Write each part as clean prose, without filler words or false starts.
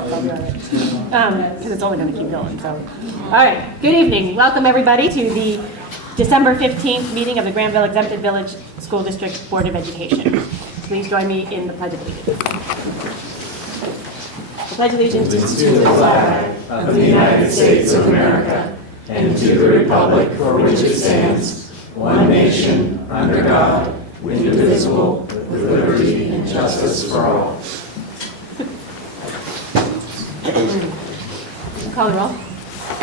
else, I'll be on it. Because it's only going to keep going, so. All right, good evening. Welcome, everybody, to the December 15th meeting of the Granville Exempted Village School District Board of Education. Please join me in the Pledge of Allegiance. The Pledge of Allegiance to the flag of the United States of America and to the republic for which it stands, one nation, under God, indivisible, with liberty and justice for all. Call the roll,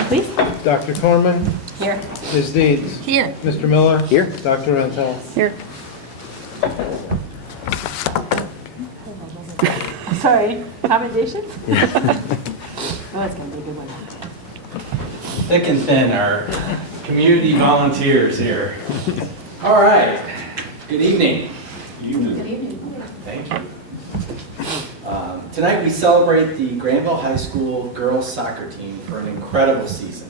please. Dr. Corman? Here. Ms. Deeds? Here. Mr. Miller? Here. Dr. Rentel? Here. Sorry, commendations? Oh, it's going to be a good one. Thick and thin are community volunteers here. All right. Good evening. Good evening. Thank you. Tonight we celebrate the Granville High School girls soccer team for an incredible season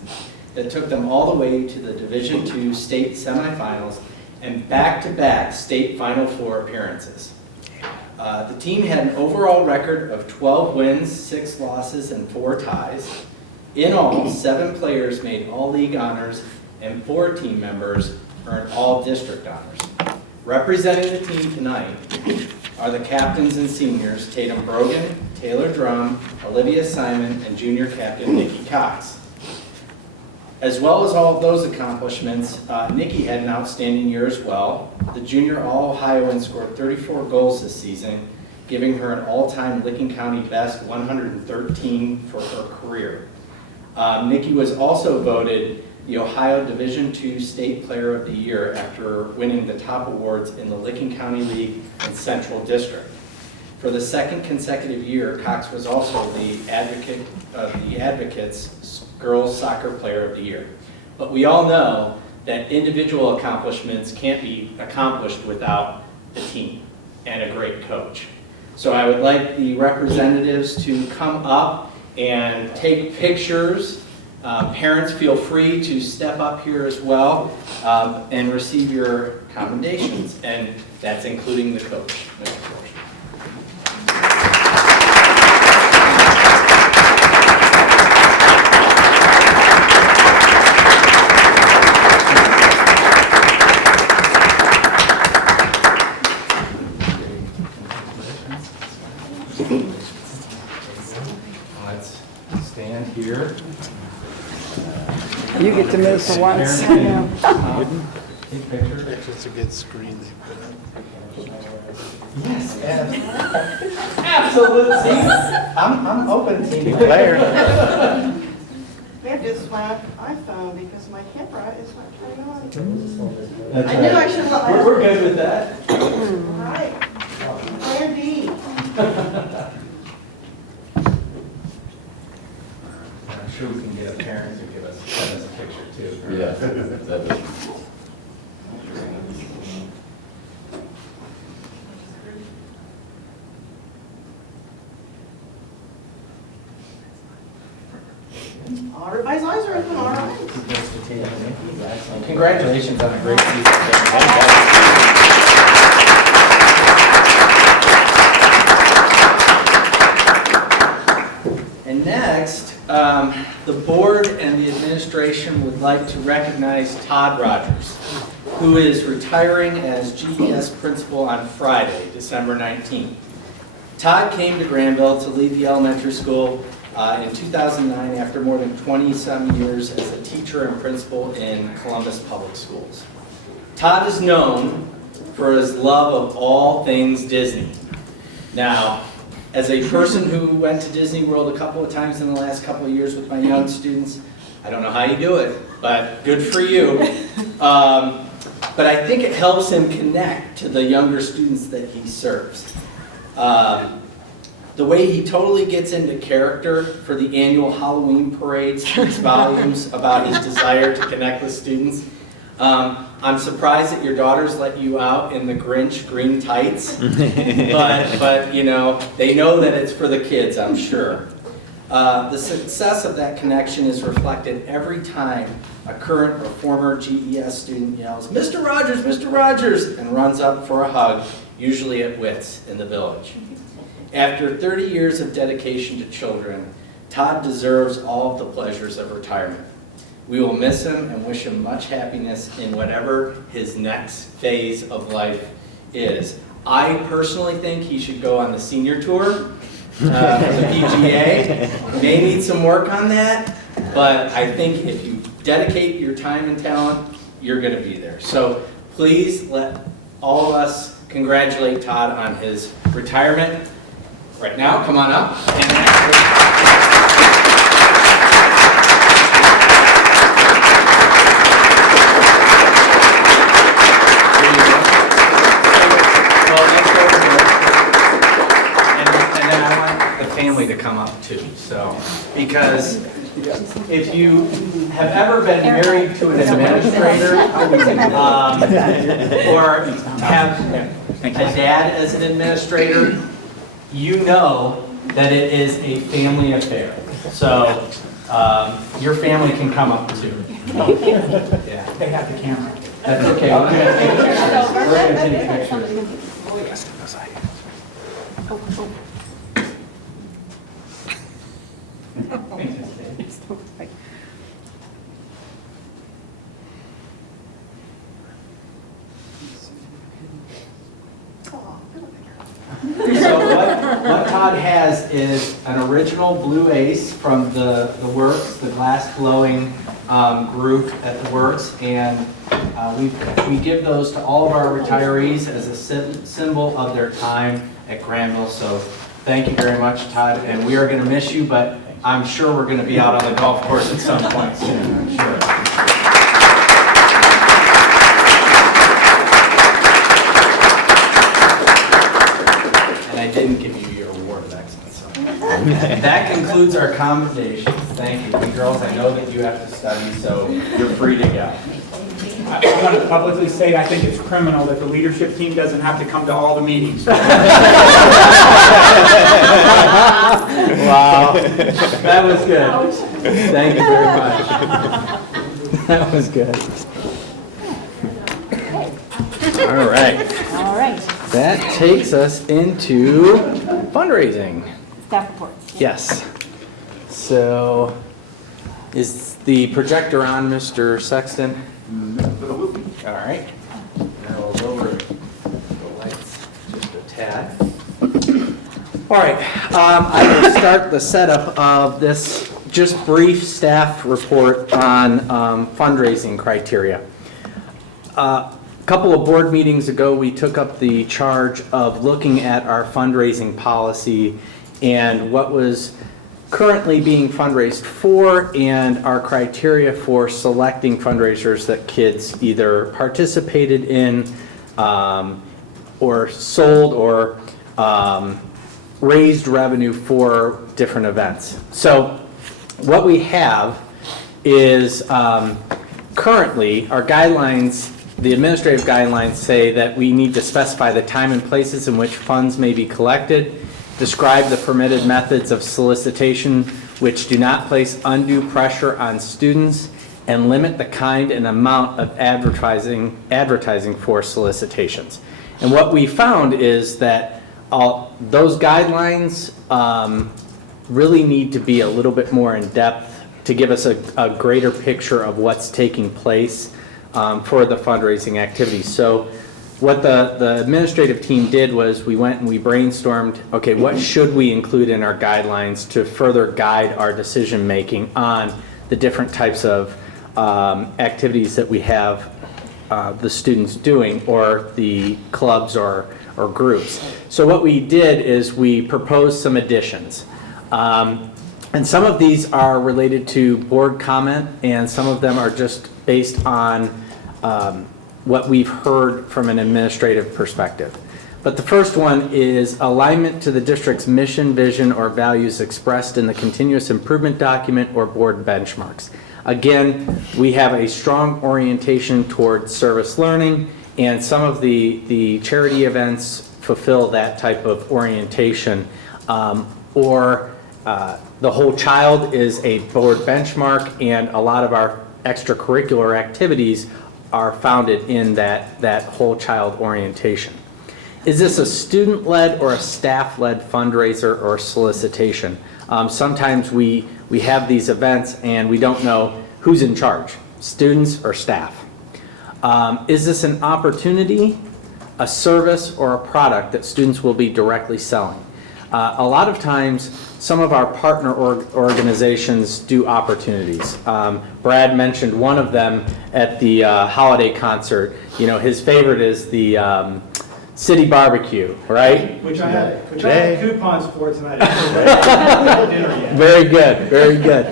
that took them all the way to the Division II state semifinals and back-to-back state Final Four appearances. The team had an overall record of 12 wins, 6 losses, and 4 ties. In all, 7 players made all-league honors and 4 team members earned all-district honors. Representing the team tonight are the captains and seniors, Tatum Brogan, Taylor Drum, Olivia Simon, and junior captain Nikki Cox. As well as all of those accomplishments, Nikki had an outstanding year as well. The junior All-Ohioan scored 34 goals this season, giving her an all-time Licking County best 113 for her career. Nikki was also voted the Ohio Division II State Player of the Year after winning the top awards in the Licking County League and Central District. For the second consecutive year, Cox was also the advocate of the Advocates Girls Soccer Player of the Year. But we all know that individual accomplishments can't be accomplished without the team and a great coach. So I would like the representatives to come up and take pictures. Parents, feel free to step up here as well and receive your commendations, and that's including the coach, Mr. Coach. Let's stand here. You get to move for once. Take picture. It's a good screen they put up. Yes, absolutely. See, I'm open team player. I have to swap iPhone because my camera is not turning on. That's I knew I should have. We're good with that. All right. Plan B. I'm sure we can get a parent to send us a picture too. Yeah. Everybody's eyes are open, all right. Congratulations on a great season. And next, the board and the administration would like to recognize Todd Rogers, who is retiring as GES principal on Friday, December 19th. Todd came to Granville to lead the elementary school in 2009 after more than 20-some years as a teacher and principal in Columbus Public Schools. Todd is known for his love of all things Disney. Now, as a person who went to Disney World a couple of times in the last couple of years with my young students, I don't know how you do it, but good for you. But I think it helps him connect to the younger students that he serves. The way he totally gets into character for the annual Halloween parade speaks volumes about his desire to connect with students. I'm surprised that your daughters let you out in the Grinch green tights, but you know, they know that it's for the kids, I'm sure. The success of that connection is reflected every time a current or former GES student yells, "Mr. Rogers, Mr. Rogers," and runs up for a hug, usually at Witt's in the village. After 30 years of dedication to children, Todd deserves all of the pleasures of retirement. We will miss him and wish him much happiness in whatever his next phase of life is. I personally think he should go on the senior tour for the PGA. May need some work on that, but I think if you dedicate your time and talent, you're going to be there. So please let all of us congratulate Todd on his retirement. Right now, come on up. And then I want the family to come up too. So, because if you have ever been married to an administrator, or have a dad as an administrator, you know that it is a family affair. So your family can come up too. Yeah. They have the camera. That's okay. We're going to take pictures. So what Todd has is an original blue ace from the Works, the glass blowing group at the Works, and we give those to all of our retirees as a symbol of their time at Granville. So thank you very much, Todd, and we are going to miss you, but I'm sure we're going to be out on the golf course at some point soon, I'm sure. I didn't give you your award of excellence. So. That concludes our commendations. Thank you. And girls, I know that you have to study, so you're free to go. I want to publicly say I think it's criminal that the leadership team doesn't have to come to all the meetings. Wow. That was good. Thank you very much. That was good. All right. All right. That takes us into fundraising. Staff reports. Yes. So, is the projector on, Mr. Sexton? All right. Now we'll lower the lights just a tad. All right. I will start the setup of this just brief staff report on fundraising criteria. A couple of board meetings ago, we took up the charge of looking at our fundraising policy and what was currently being fundraised for and our criteria for selecting fundraisers that kids either participated in or sold or raised revenue for different events. So what we have is currently our guidelines. The administrative guidelines say that we need to specify the time and places in which funds may be collected, describe the permitted methods of solicitation which do not place undue pressure on students, and limit the kind and amount of advertising for solicitations. And what we found is that those guidelines really need to be a little bit more in depth to give us a greater picture of what's taking place for the fundraising activities. So what the administrative team did was we went and we brainstormed, okay, what should we include in our guidelines to further guide our decision making on the different types of activities that we have the students doing, or the clubs or groups. So what we did is we proposed some additions. And some of these are related to board comment, and some of them are just based on what we've heard from an administrative perspective. But the first one is alignment to the district's mission, vision, or values expressed in the continuous improvement document or board benchmarks. Again, we have a strong orientation towards service learning, and some of the charity events fulfill that type of orientation. The whole child is a board benchmark, and a lot of our extracurricular activities are founded in that whole child orientation. Is this a student-led or a staff-led fundraiser or solicitation? Sometimes we have these events and we don't know who's in charge, students or staff. Is this an opportunity, a service, or a product that students will be directly selling? A lot of times, some of our partner organizations do opportunities. Brad mentioned one of them at the holiday concert. You know, his favorite is the city barbecue, right? Which I have coupons for tonight. Very good, very good.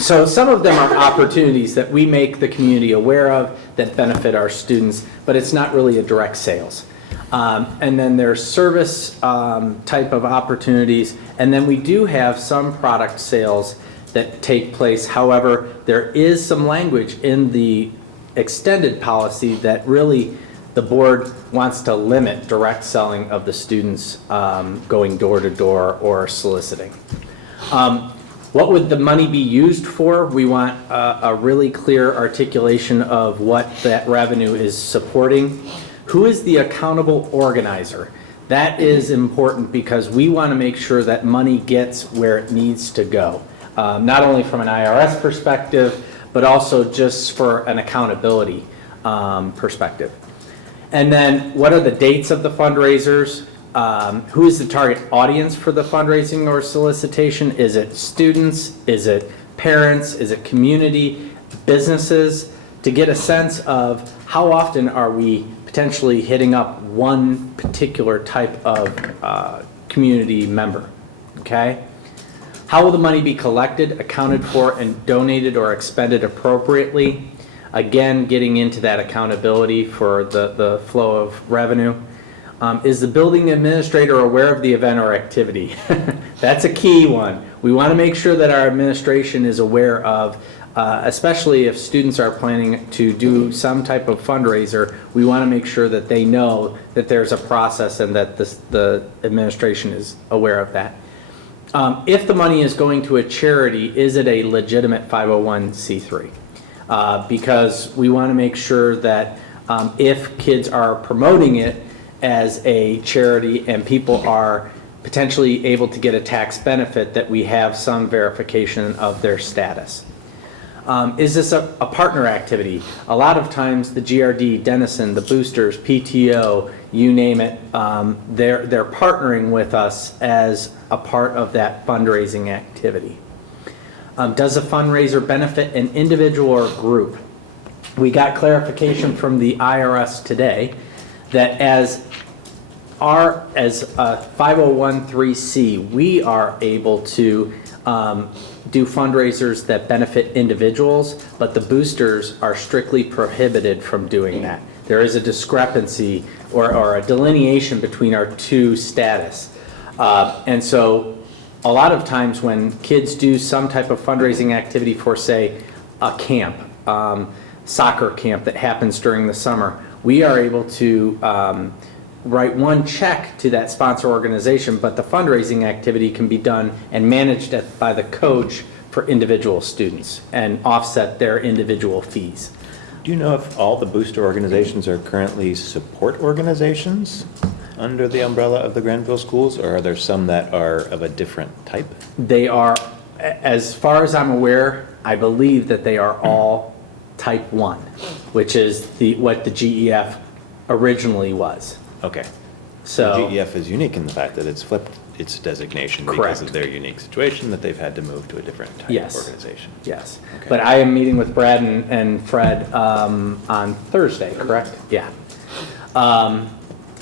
So some of them are opportunities that we make the community aware of that benefit our students, but it's not really a direct sales. And then there's service type of opportunities, and then we do have some product sales that take place. However, there is some language in the extended policy that really the board wants to limit direct selling of the students going door to door or soliciting. What would the money be used for? We want a really clear articulation of what that revenue is supporting. Who is the accountable organizer? That is important because we want to make sure that money gets where it needs to go. Not only from an IRS perspective, but also just for an accountability perspective. And then what are the dates of the fundraisers? Who is the target audience for the fundraising or solicitation? Is it students? Is it parents? Is it community, businesses? To get a sense of how often are we potentially hitting up one particular type of community member, okay? How will the money be collected, accounted for, and donated or expended appropriately? Again, getting into that accountability for the flow of revenue. Is the building administrator aware of the event or activity? That's a key one. We want to make sure that our administration is aware of, especially if students are planning to do some type of fundraiser, we want to make sure that they know that there's a process and that the administration is aware of that. If the money is going to a charity, is it a legitimate 501c3? Because we want to make sure that if kids are promoting it as a charity and people are potentially able to get a tax benefit, that we have some verification of their status. Is this a partner activity? A lot of times the GRD, Denison, the boosters, PTO, you name it, they're partnering with us as a part of that fundraising activity. Does a fundraiser benefit an individual or group? We got clarification from the IRS today that as a 501(c), we are able to do fundraisers that benefit individuals, but the boosters are strictly prohibited from doing that. There is a discrepancy or a delineation between our two status. And so a lot of times when kids do some type of fundraising activity for, say, a camp, soccer camp that happens during the summer, we are able to write one check to that sponsor organization, but the fundraising activity can be done and managed by the coach for individual students and offset their individual fees. Do you know if all the booster organizations are currently support organizations under the umbrella of the Granville schools, or are there some that are of a different type? They are, as far as I'm aware, I believe that they are all type 1, which is what the GEF originally was. Okay. So the GEF is unique in the fact that it's flipped its designation because of their unique situation, that they've had to move to a different type of organization. Yes. Okay. But I am meeting with Brad and Fred on Thursday, correct? Yeah.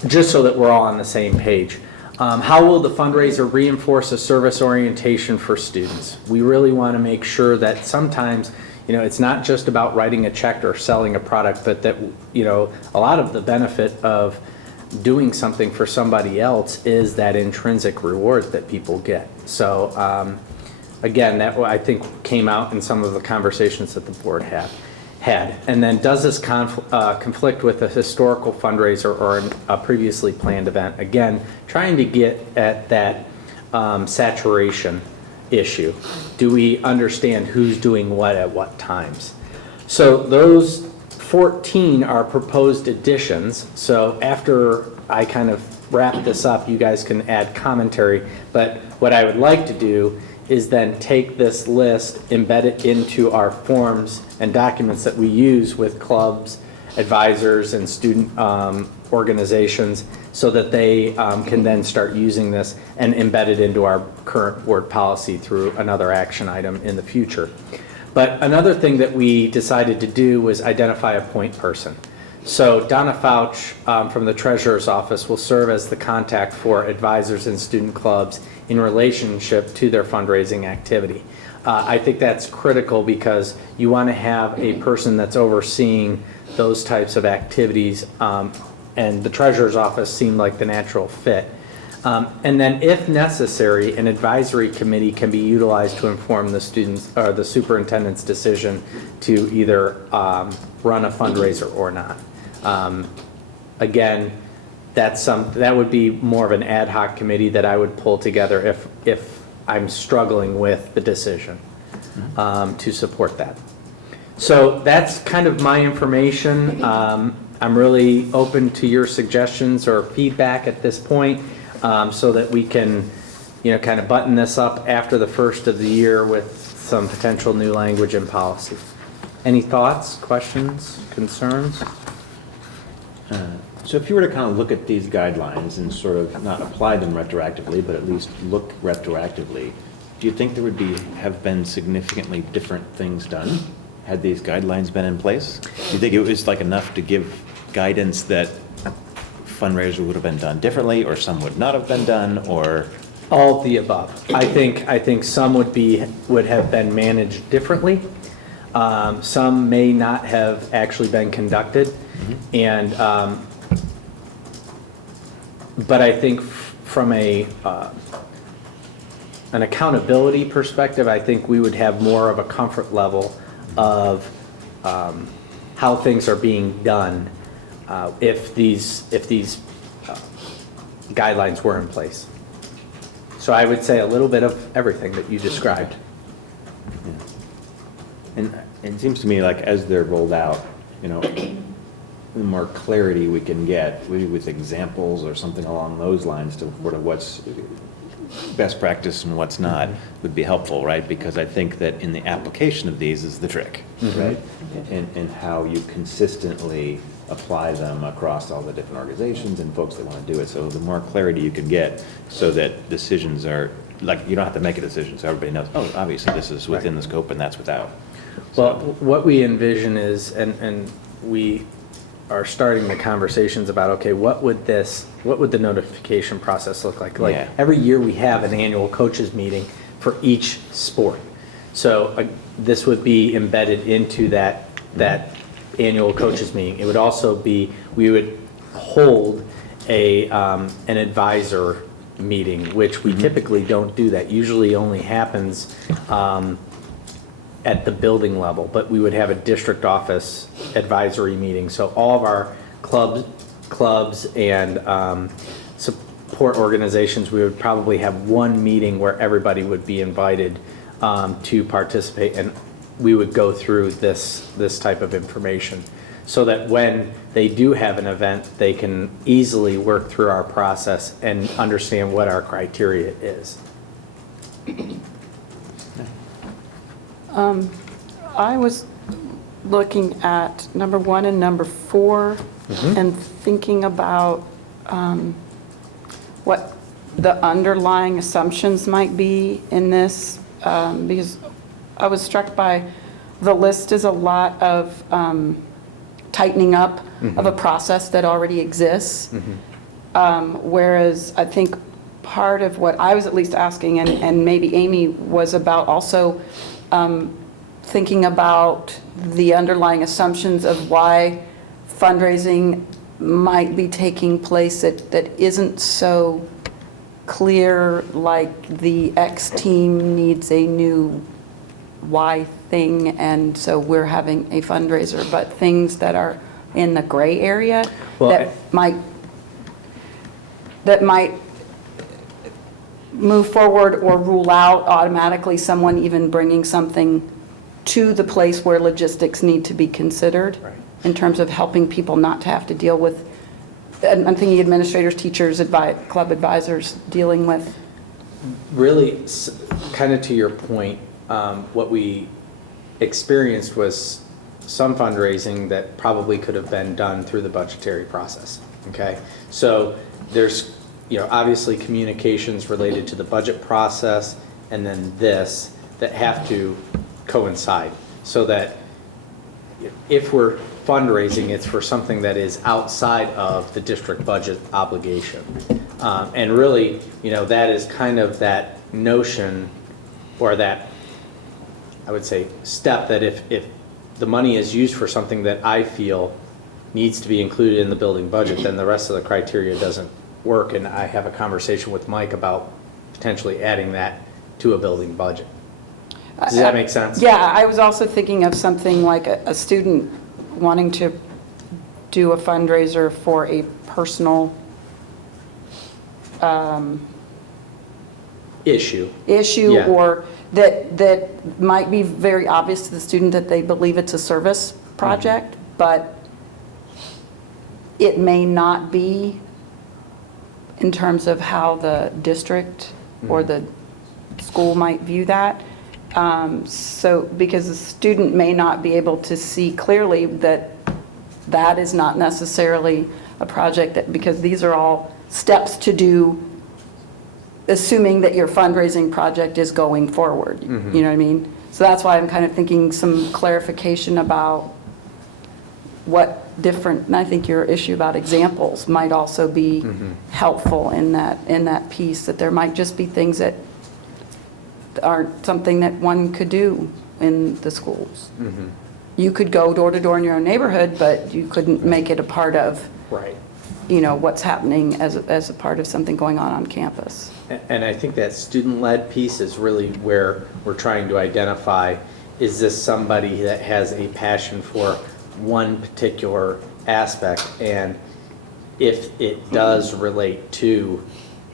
Just so that we're all on the same page. How will the fundraiser reinforce a service orientation for students? We really want to make sure that sometimes, it's not just about writing a check or selling a product, but that, a lot of the benefit of doing something for somebody else is that intrinsic reward that people get. So again, that I think came out in some of the conversations that the board had. And then does this conflict with a historical fundraiser or a previously planned event? Again, trying to get at that saturation issue. Do we understand who's doing what at what times? So those 14 are proposed additions. So after I kind of wrap this up, you guys can add commentary, but what I would like to do is then take this list, embed it into our forms and documents that we use with clubs, advisors, and student organizations, so that they can then start using this and embed it into our current board policy through another action item in the future. But another thing that we decided to do was identify a point person. So Donna Fouch from the Treasurer's Office will serve as the contact for advisors and student clubs in relationship to their fundraising activity. I think that's critical because you want to have a person that's overseeing those types of activities, and the Treasurer's Office seemed like the natural fit. And then if necessary, an advisory committee can be utilized to inform the students or the superintendent's decision to either run a fundraiser or not. Again, that would be more of an ad hoc committee that I would pull together if I'm struggling with the decision to support that. So that's kind of my information. I'm really open to your suggestions or feedback at this point, so that we can, kind of button this up after the first of the year with some potential new language and policy. Any thoughts, questions, concerns? So if you were to kind of look at these guidelines and sort of not apply them retroactively, but at least look retroactively, do you think there would have been significantly different things done had these guidelines been in place? Do you think it was like enough to give guidance that fundraiser would have been done differently, or some would not have been done, or? All of the above. I think some would have been managed differently. Some may not have actually been conducted, and but I think from an accountability perspective, I think we would have more of a comfort level of how things are being done if these guidelines were in place. So I would say a little bit of everything that you described. Yeah. And it seems to me like as they're rolled out, the more clarity we can get with examples or something along those lines to what's best practice and what's not would be helpful, right? Because I think that in the application of these is the trick, right? And how you consistently apply them across all the different organizations and folks that want to do it. So the more clarity you can get so that decisions are, like, you don't have to make a decision so everybody knows, oh, obviously this is within the scope and that's without. Well, what we envision is, and we are starting the conversations about, okay, what would the notification process look like? Like every year we have an annual coaches meeting for each sport. So this would be embedded into that annual coaches meeting. It would also be, we would hold an advisor meeting, which we typically don't do. That usually only happens at the building level, but we would have a district office advisory meeting. So all of our clubs and support organizations, we would probably have one meeting where everybody would be invited to participate, and we would go through this type of information so that when they do have an event, they can easily work through our process and understand what our criteria is. I was looking at number 1 and number 4 and thinking about what the underlying assumptions might be in this, because I was struck by the list is a lot of tightening up of a process that already exists, whereas I think part of what I was at least asking, and maybe Amy, was about also thinking about the underlying assumptions of why fundraising might be taking place that isn't so clear, like the X team needs a new Y thing, and so we're having a fundraiser, but things that are in the gray area that might move forward or rule out automatically someone even bringing something to the place where logistics need to be considered, in terms of helping people not to have to deal with I'm thinking administrators, teachers, club advisors dealing with. Really, kind of to your point, what we experienced was some fundraising that probably could have been done through the budgetary process, okay? So there's, obviously communications related to the budget process and then this that have to coincide so that if we're fundraising, it's for something that is outside of the district budget obligation. And really, that is kind of that notion or that, I would say, step that if the money is used for something that I feel needs to be included in the building budget, then the rest of the criteria doesn't work. And I have a conversation with Mike about potentially adding that to a building budget. Does that make sense? Yeah, I was also thinking of something like a student wanting to do a fundraiser for a personal Issue. issue, Yeah. or that might be very obvious to the student that they believe it's a service project, but it may not be in terms of how the district or the school might view that. So, because the student may not be able to see clearly that that is not necessarily a project that, because these are all steps to do, assuming that your fundraising project is going forward. You know what I mean? So that's why I'm kind of thinking some clarification about what different, and I think your issue about examples might also be helpful in that piece, that there might just be things that aren't something that one could do in the schools. You could go door to door in your own neighborhood, but you couldn't make it a part of, Right. what's happening as a part of something going on campus. And I think that student-led piece is really where we're trying to identify, is this somebody that has a passion for one particular aspect? And if it does relate to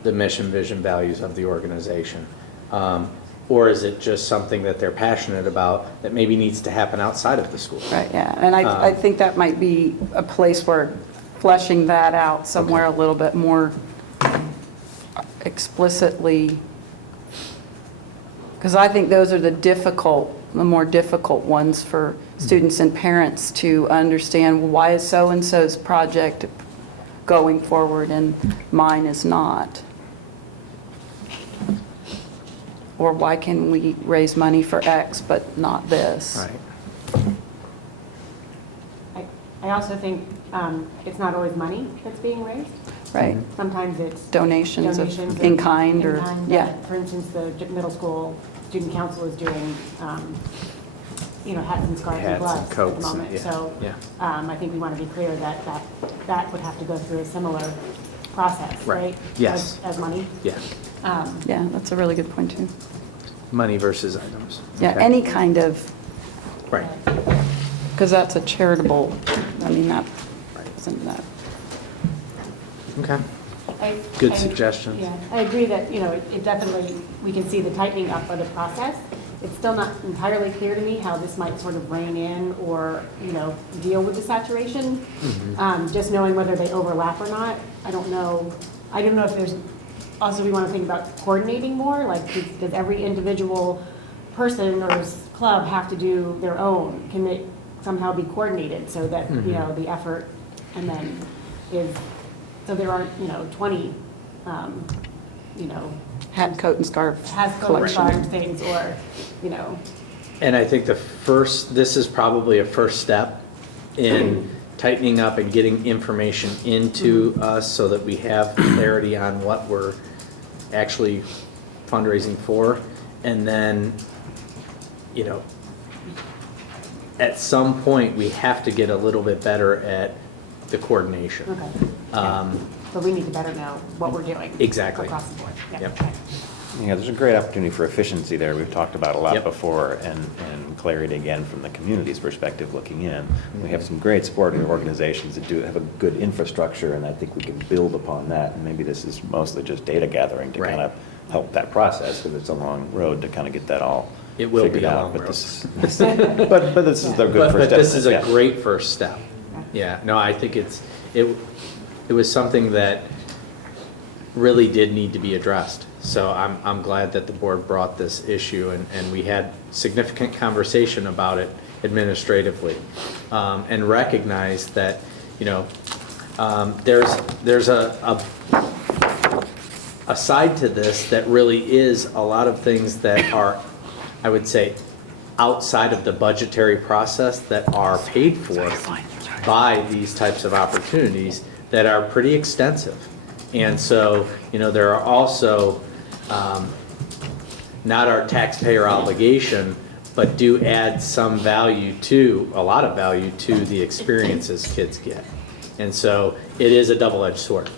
the mission, vision, values of the organization. Or is it just something that they're passionate about that maybe needs to happen outside of the school? Right, yeah, and I think that might be a place where fleshing that out somewhere a little bit more explicitly, because I think those are the more difficult ones for students and parents to understand. Why is so-and-so's project going forward and mine is not? Or why can we raise money for X but not this? Right. I also think it's not always money that's being raised. Right, Sometimes it's donations donations in kind or, that, yeah. For instance, the middle school student council is doing, hats and scarves and Hats and gloves at the coats, moment. yeah, So yeah. I think we want to be clear that would have to go through a similar process, Right. right? Yes. As money. Yeah. Yeah, that's a really good point, too. Money versus items. Yeah, Okay. any kind of, Right. because that's a charitable, that isn't that. Okay. I- Good I- suggestions. Yeah, I agree that, it definitely, we can see the tightening up of the process. It's still not entirely clear to me how this might sort of rein in or, deal with the saturation. Just knowing whether they overlap or not, I don't know. I don't know if there's, also we want to think about coordinating more, like does every individual person or club have to do their own? Can it somehow be coordinated so that, the effort and then is, so there aren't, 20, Hat, coat, and scarf has code collection. required things or, And I think this is probably a first step in tightening up and getting information into us so that we have clarity on what we're actually fundraising for. And then, at some point, we have to get a little bit better at the coordination. okay. So we need to better know what we're doing. Exactly. Across the board. Yeah, Yep. okay. Yeah, there's a great opportunity for efficiency there. We've talked about a lot Yep. before, and clarity again from the community's perspective looking in. We have some great supporting organizations that do have a good infrastructure, and I think we can build upon that. And maybe this is mostly just data gathering to Right. kind of help that process, because it's a long road to kind of get that all It will figured be a out. long But road. this, but this is the good But first step. this is a Yeah. great first step. Yeah, no, I think it was something that really did need to be addressed. So I'm glad that the board brought this issue, and we had significant conversation about it administratively, and recognized that, you know, there's a side to this that really is a lot of things that are, I would say, outside of the budgetary process that are paid for by these types of opportunities that are pretty extensive. And so, you know, there are also not our taxpayer obligation, but do add some value to, a lot of value to the experiences kids get. And so it is a double-edged sword.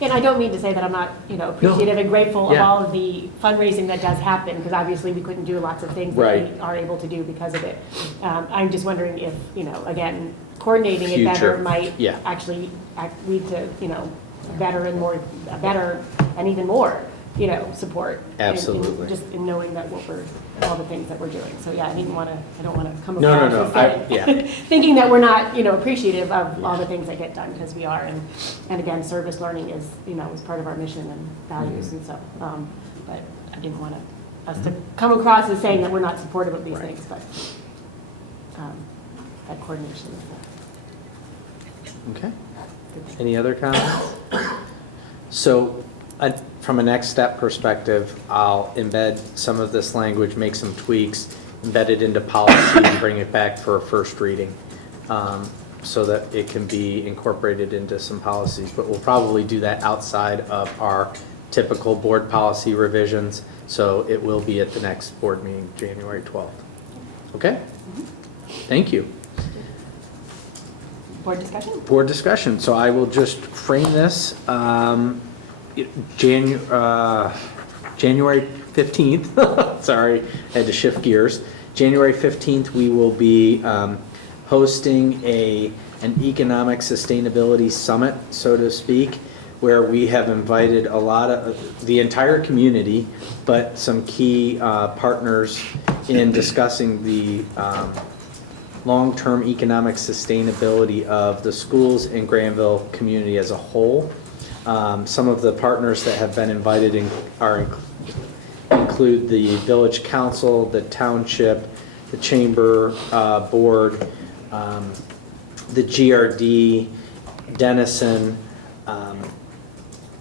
And I don't mean to say that I'm not, you know, appreciative and grateful of Yeah. all of the fundraising that does happen, because obviously we couldn't do lots of things that Right. we are able to do because of it. I'm just wondering if, you know, again, coordinating it Future. better might Yeah. actually lead to, you know, better and even more, you know, support. Absolutely. Just in knowing that all the things that we're doing. So yeah, I don't want to come No, no, across no, as saying- yeah. thinking that we're not, you know, appreciative of all the things that get done, because we are. And again, service learning is, you know, is part of our mission and values, and so, but I didn't want us to come across as saying that we're not supportive of these Right. things, but that coordination is Okay. good thing. Any other comments? So, from a next step perspective, I'll embed some of this language, make some tweaks, embed it into policy, and bring it back for a first reading, so that it can be incorporated into some policies. But we'll probably do that outside of our typical board policy revisions, so it will be at the next board meeting, January 12th. Okay? Thank you. Board discussion? Board discussion, so I will just frame this, January 15th, sorry, I had to shift gears. January 15th, we will be hosting an economic sustainability summit, so to speak, where we have invited a lot of, the entire community, but some key partners in discussing the long-term economic sustainability of the schools in Granville community as a whole. Some of the partners that have been invited include the village council, the township, the chamber board, the GRD, Denison,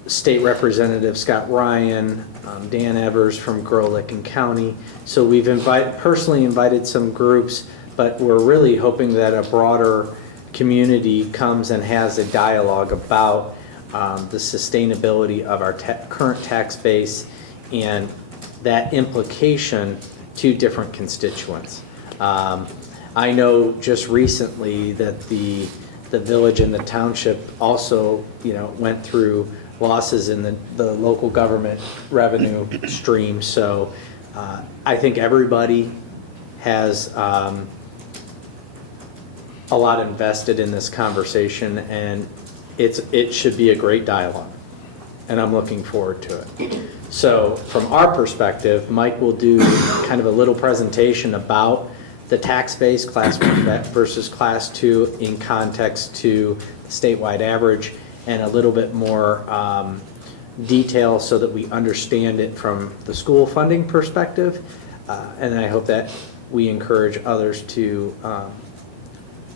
State Representative Scott Ryan, Dan Evers from Grow-Licking County. So we've personally invited some groups, but we're really hoping that a broader community comes and has a dialogue about the sustainability of our current tax base and that implication to different constituents. I know just recently that the village and the township also, you know, went through losses in the local government revenue stream. So I think everybody has a lot invested in this conversation, and it should be a great dialogue, and I'm looking forward to it. So from our perspective, Mike will do kind of a little presentation about the tax base, Class 1 versus Class 2 in context to the statewide average, and a little bit more detail so that we understand it from the school funding perspective. And I hope that we encourage others to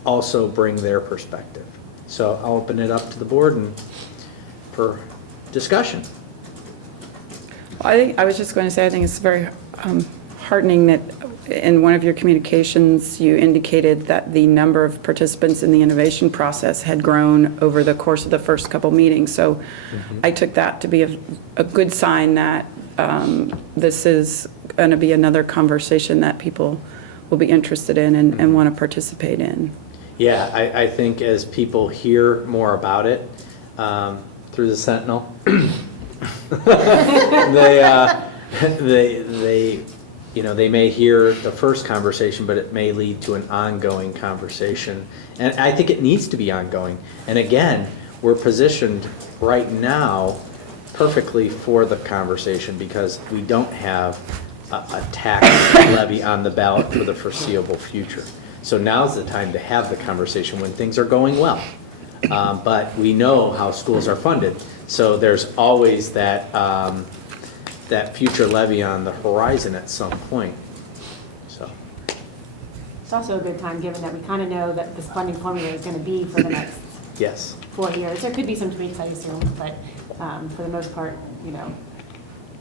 also bring their perspective. So I'll open it up to the board and for discussion. I was just going to say, I think it's very heartening that in one of your communications, you indicated that the number of participants in the innovation process had grown over the course of the first couple meetings. So I took that to be a good sign that this is going to be another conversation that people will be interested in and want to participate in. Yeah, I think as people hear more about it through the Sentinel, they may hear the first conversation, but it may lead to an ongoing conversation. And I think it needs to be ongoing. And again, we're positioned right now perfectly for the conversation because we don't have a tax levy on the ballot for the foreseeable future. So now's the time to have the conversation when things are going well. but we know how schools are funded. So there's always that, that future levy on the horizon at some point, so. It's also a good time, given that we kind of know that this funding formula is going to be for the next Yes. 4 years. There could be some tweaks, I assume, but for the most part,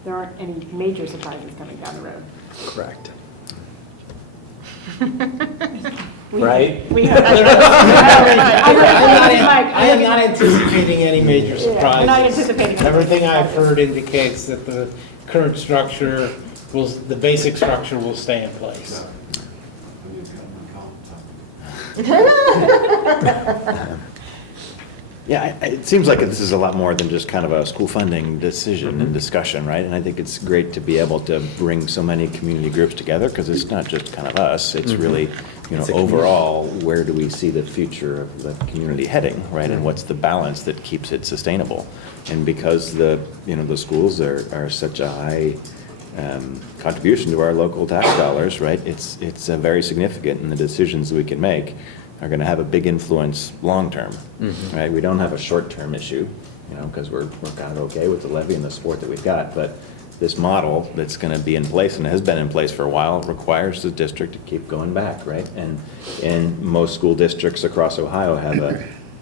there aren't any major surprises coming down the road. Correct. Right? We have. I am not anticipating any major surprises. We're not anticipating. Everything I've heard indicates that the current structure the basic structure will stay in place. Yeah, it seems like this is a lot more than just kind of a school funding decision and discussion, right? And I think it's great to be able to bring so many community groups together, because it's not just kind of us, it's really, It's a overall, where do we see the future of the community heading, right? And what's the balance that keeps it sustainable? And because the schools are such a high contribution to our local tax dollars, right? It's very significant, and the decisions we can make are going to have a big influence long-term, right? We don't have a short-term issue, because we're kind of okay with the levy and the support that we've got, but this model that's going to be in place and has been in place for a while requires the district to keep going back, right? And most school districts across Ohio have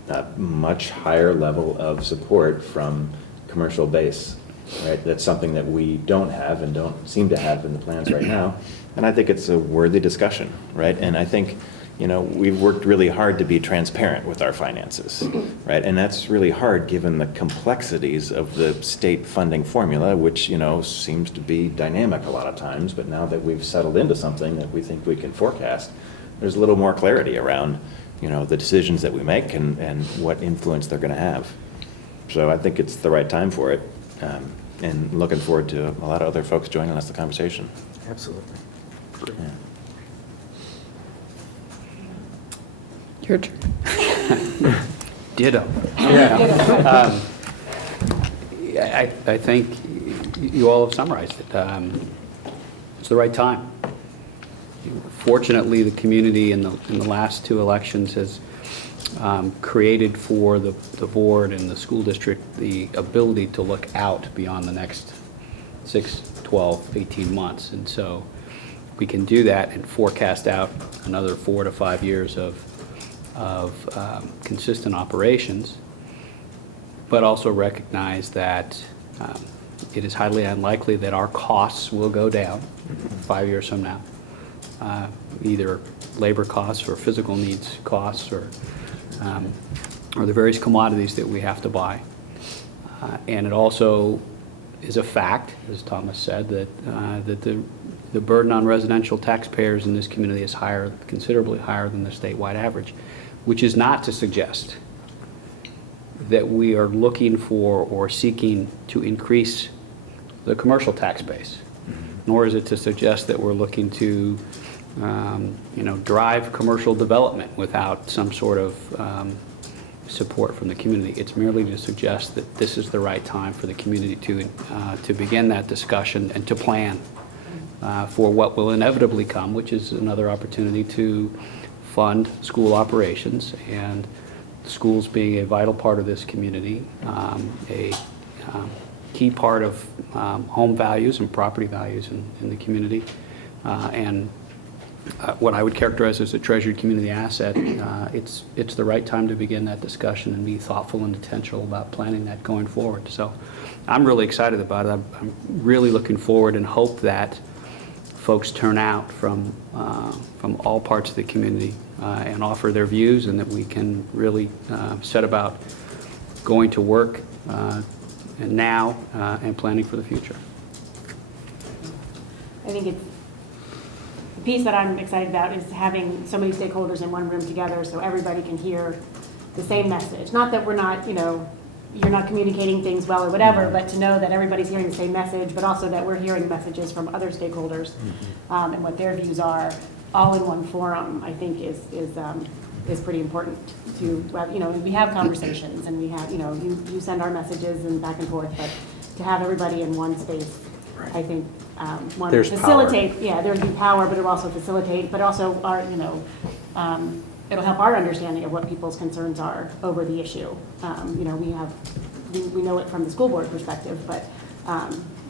a much higher level of support from commercial base, right? That's something that we don't have and don't seem to have in the plans right now, and I think it's a worthy discussion, right? And I think we've worked really hard to be transparent with our finances, right? And that's really hard given the complexities of the state funding formula, which, seems to be dynamic a lot of times. But now that we've settled into something that we think we can forecast, there's a little more clarity around, the decisions that we make and what influence they're going to have. So I think it's the right time for it. And looking forward to a lot of other folks joining us in the conversation. Absolutely. Yeah. Your turn. Ditto. I think you all have summarized it. It's the right time. Fortunately, the community in the last two elections has created for the board and the school district the ability to look out beyond the next 6, 12, 18 months. And so we can do that and forecast out another 4 to 5 years of consistent operations, but also recognize that it is highly unlikely that our costs will go down 5 years from now, either labor costs or physical needs costs or the various commodities that we have to buy. And it also is a fact, as Thomas said, that the burden on residential taxpayers in this community is higher, considerably higher than the statewide average, which is not to suggest that we are looking for or seeking to increase the commercial tax base, nor is it to suggest that we're looking to, drive commercial development without some sort of support from the community. It's merely to suggest that this is the right time for the community to begin that discussion and to plan for what will inevitably come, which is another opportunity to fund school operations, and schools being a vital part of this community, a key part of home values and property values in the community, and what I would characterize as a treasured community asset. It's the right time to begin that discussion and be thoughtful and intentional about planning that going forward. So I'm really excited about it. I'm really looking forward and hope that folks turn out from all parts of the community and offer their views, and that we can really set about going to work now and planning for the future. I think it's the piece that I'm excited about is having so many stakeholders in one room together so everybody can hear the same message. Not that we're not, you're not communicating things well or whatever, but to know that everybody's hearing the same message, but also that we're hearing messages from other stakeholders and what their views are, all in one forum, I think is pretty important to, we have conversations and we have, you send our messages and back and forth, but to have everybody in one space, I think, There's facilitate, yeah, there'd be power, but it will also facilitate, but also our, it'll help our understanding of what people's concerns are over the issue. You know, we know it from the school board perspective, but,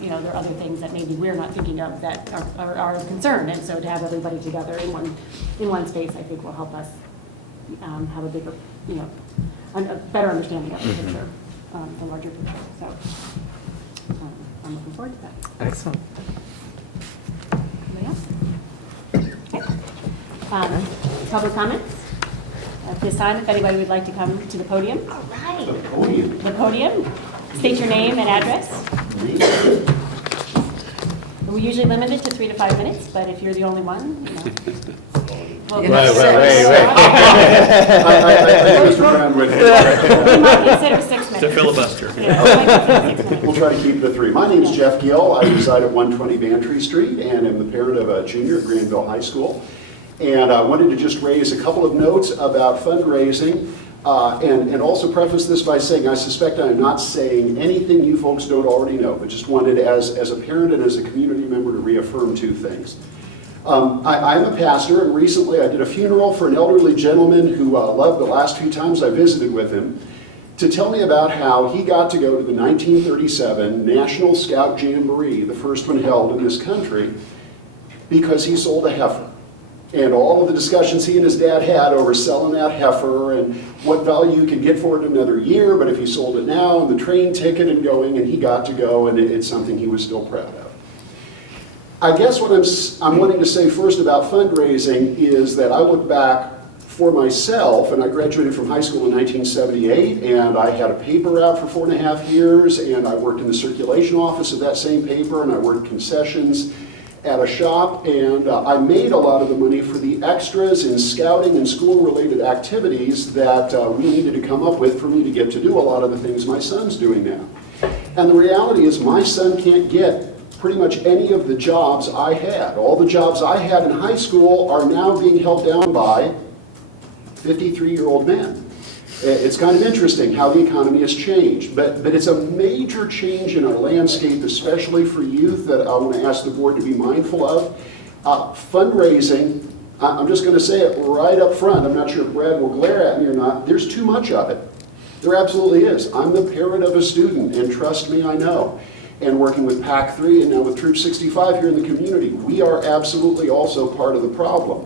you know, there are other things that maybe we're not thinking of that are of concern. And so to have everybody together in one space, I think will help us have a bigger, you know, a better understanding of the picture, the larger picture. So I'm looking forward to that. Excellent. Anybody else? Okay. Public comments? At this time, if anybody would like to come to the podium. All right. The podium. State your name and address. We usually limit it to 3 to 5 minutes, but if you're the only one, you know. Well, Wait. I think Mr. Granville. We might consider 6 minutes. To filibuster. Yeah, we might consider 6 minutes. We'll try to keep it to 3. My name is Jeff Gill. I reside at 120 Bantry Street and am the parent of a junior at Granville High School. And I wanted to just raise a couple of notes about fundraising and also preface this by saying I suspect I'm not saying anything you folks don't already know, but just wanted as a parent and as a community member to reaffirm 2 things. I'm a pastor, and recently I did a funeral for an elderly gentleman who loved the last few times I visited with him to tell me about how he got to go to the 1937 National Scout Jamboree, the first one held in this country, because he sold a heifer. And all of the discussions he and his dad had over selling that heifer and what value you could get for it in another year, but if he sold it now, and the train ticket and going, and he got to go, and it's something he was still proud of. I guess what I'm wanting to say first about fundraising is that I look back for myself, and I graduated from high school in 1978, and I had a paper out for 4.5 years, and I worked in the circulation office of that same paper, and I worked concessions at a shop, and I made a lot of the money for the extras in scouting and school-related activities that we needed to come up with for me to get to do a lot of the things my son's doing now. And the reality is my son can't get pretty much any of the jobs I had. All the jobs I had in high school are now being held down by 53-year-old men. It's kind of interesting how the economy has changed, but it's a major change in our landscape, especially for youth, that I want to ask the board to be mindful of. Fundraising, I'm just going to say it right up front. I'm not sure if Brad will glare at me or not. There's too much of it. There absolutely is. I'm the parent of a student, and trust me, I know. And working with PAC 3 and now with Troop 65 here in the community, we are absolutely also part of the problem.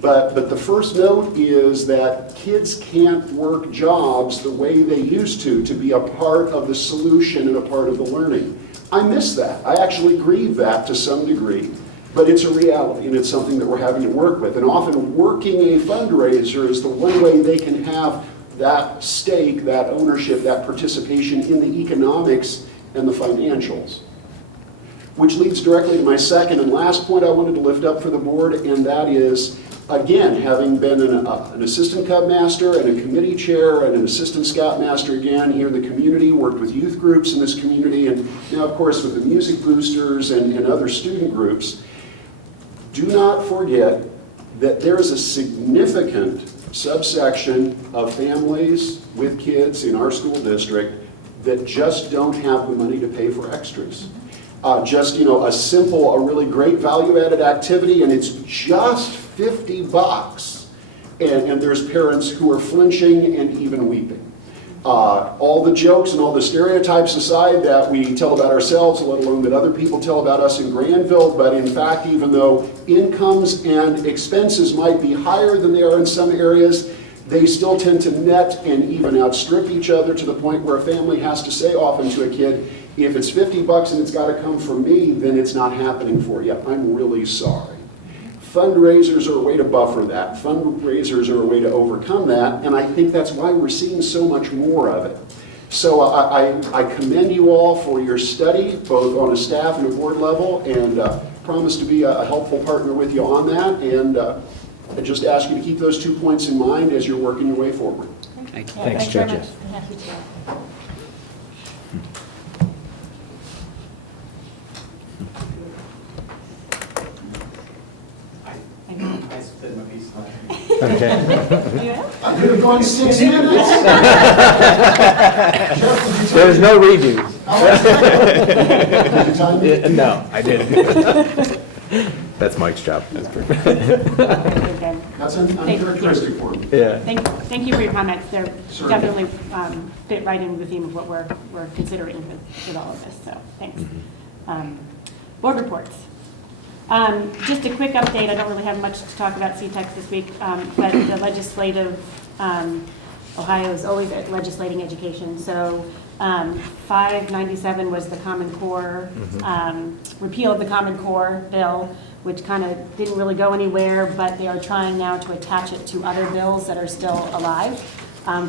But the first note is that kids can't work jobs the way they used to be a part of the solution and a part of the learning. I miss that. I actually grieve that to some degree, but it's a reality and it's something that we're having to work with. And often working a fundraiser is the one way they can have that stake, that ownership, that participation in the economics and the financials. Which leads directly to my second and last point I wanted to lift up for the board, and that is, again, having been an assistant Cub Master and a committee chair and an assistant Scout Master again here in the community, worked with youth groups in this community, and now of course with the Music Boosters and other student groups, do not forget that there is a significant subsection of families with kids in our school district that just don't have the money to pay for extras. Just, you know, a really great value-added activity, and it's just $50. And there's parents who are flinching and even weeping. All the jokes and all the stereotypes aside that we tell about ourselves, let alone that other people tell about us in Granville, but in fact, even though incomes and expenses might be higher than they are in some areas, they still tend to net and even outstrip each other to the point where a family has to say often to a kid, if it's $50 and it's got to come from me, then it's not happening for you. I'm really sorry. Fundraisers are a way to buffer that. Fundraisers are a way to overcome that, and I think that's why we're seeing so much more of it. So I commend you all for your study, both on a staff and a board level, and promise to be a helpful partner with you on that, and I just ask you to keep those 2 points in mind as you're working your way forward. Thanks, Thanks very judges. much. Happy to. I spit my piece on. Okay. I could have gone 6 minutes. There's no redo. Did you time me? No, I didn't. That's Mike's job. Again, That's uncharacteristic for me. Yeah. Thank you for your comments. They're Certainly. definitely fit right into the theme of what we're considering with all of this, so thanks. Board reports. Just a quick update. I don't really have much to talk about CTEX this week, but the legislative, Ohio is always at legislating education, so 597 was the Common Core, repeal of the Common Core bill, which kind of didn't really go anywhere, but they are trying now to attach it to other bills that are still alive.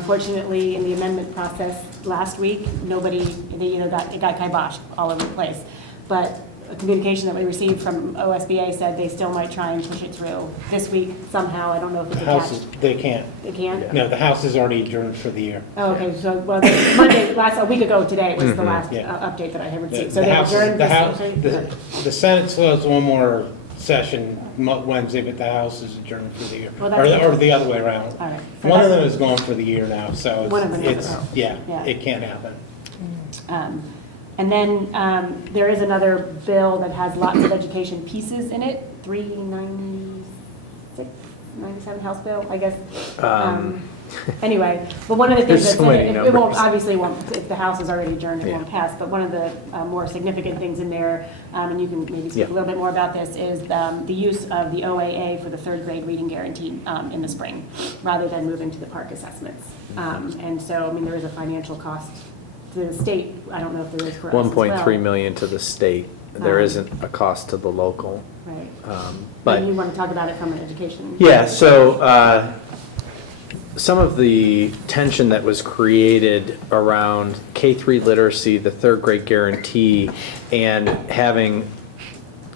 Fortunately, in the amendment process last week, it got kiboshed all over the place. But a communication that we received from OSBA said they still might try and push it through this week somehow. I don't know if it's The House attached. they can't. They can't? No, the House is already adjourned for the year. Oh, okay, so, well, a week ago today was the last Yeah. Update that I had The received. So the they House, adjourned the this House, Thursday? the Senate still has one more session Wednesday, but the House is adjourned for the year. Well, that's- Or the other way around. All right. So One of that's- them is going for the year now, so One of them is, it's, oh. yeah, Yeah. it can't happen. And then there is another bill that has lots of education pieces in it, 396, 97 House bill, I guess. Anyway, but one of the things There's that's so in many it, it won't, numbers. obviously won't, if the House is already adjourned, it Yeah. won't pass, but one of the more significant things in there, and you can maybe speak Yeah. a little bit more about this, is the use of the OAA for the third grade reading guarantee in the spring, rather than moving to the park assessments. And so, I mean, there is a financial cost to the state. I don't know if there is for us as well. 1.3 million to the state. There isn't a cost to the local. Right. But And you want to talk about it from an education? yeah, so some of the tension that was created around K-3 literacy, the third grade guarantee, and having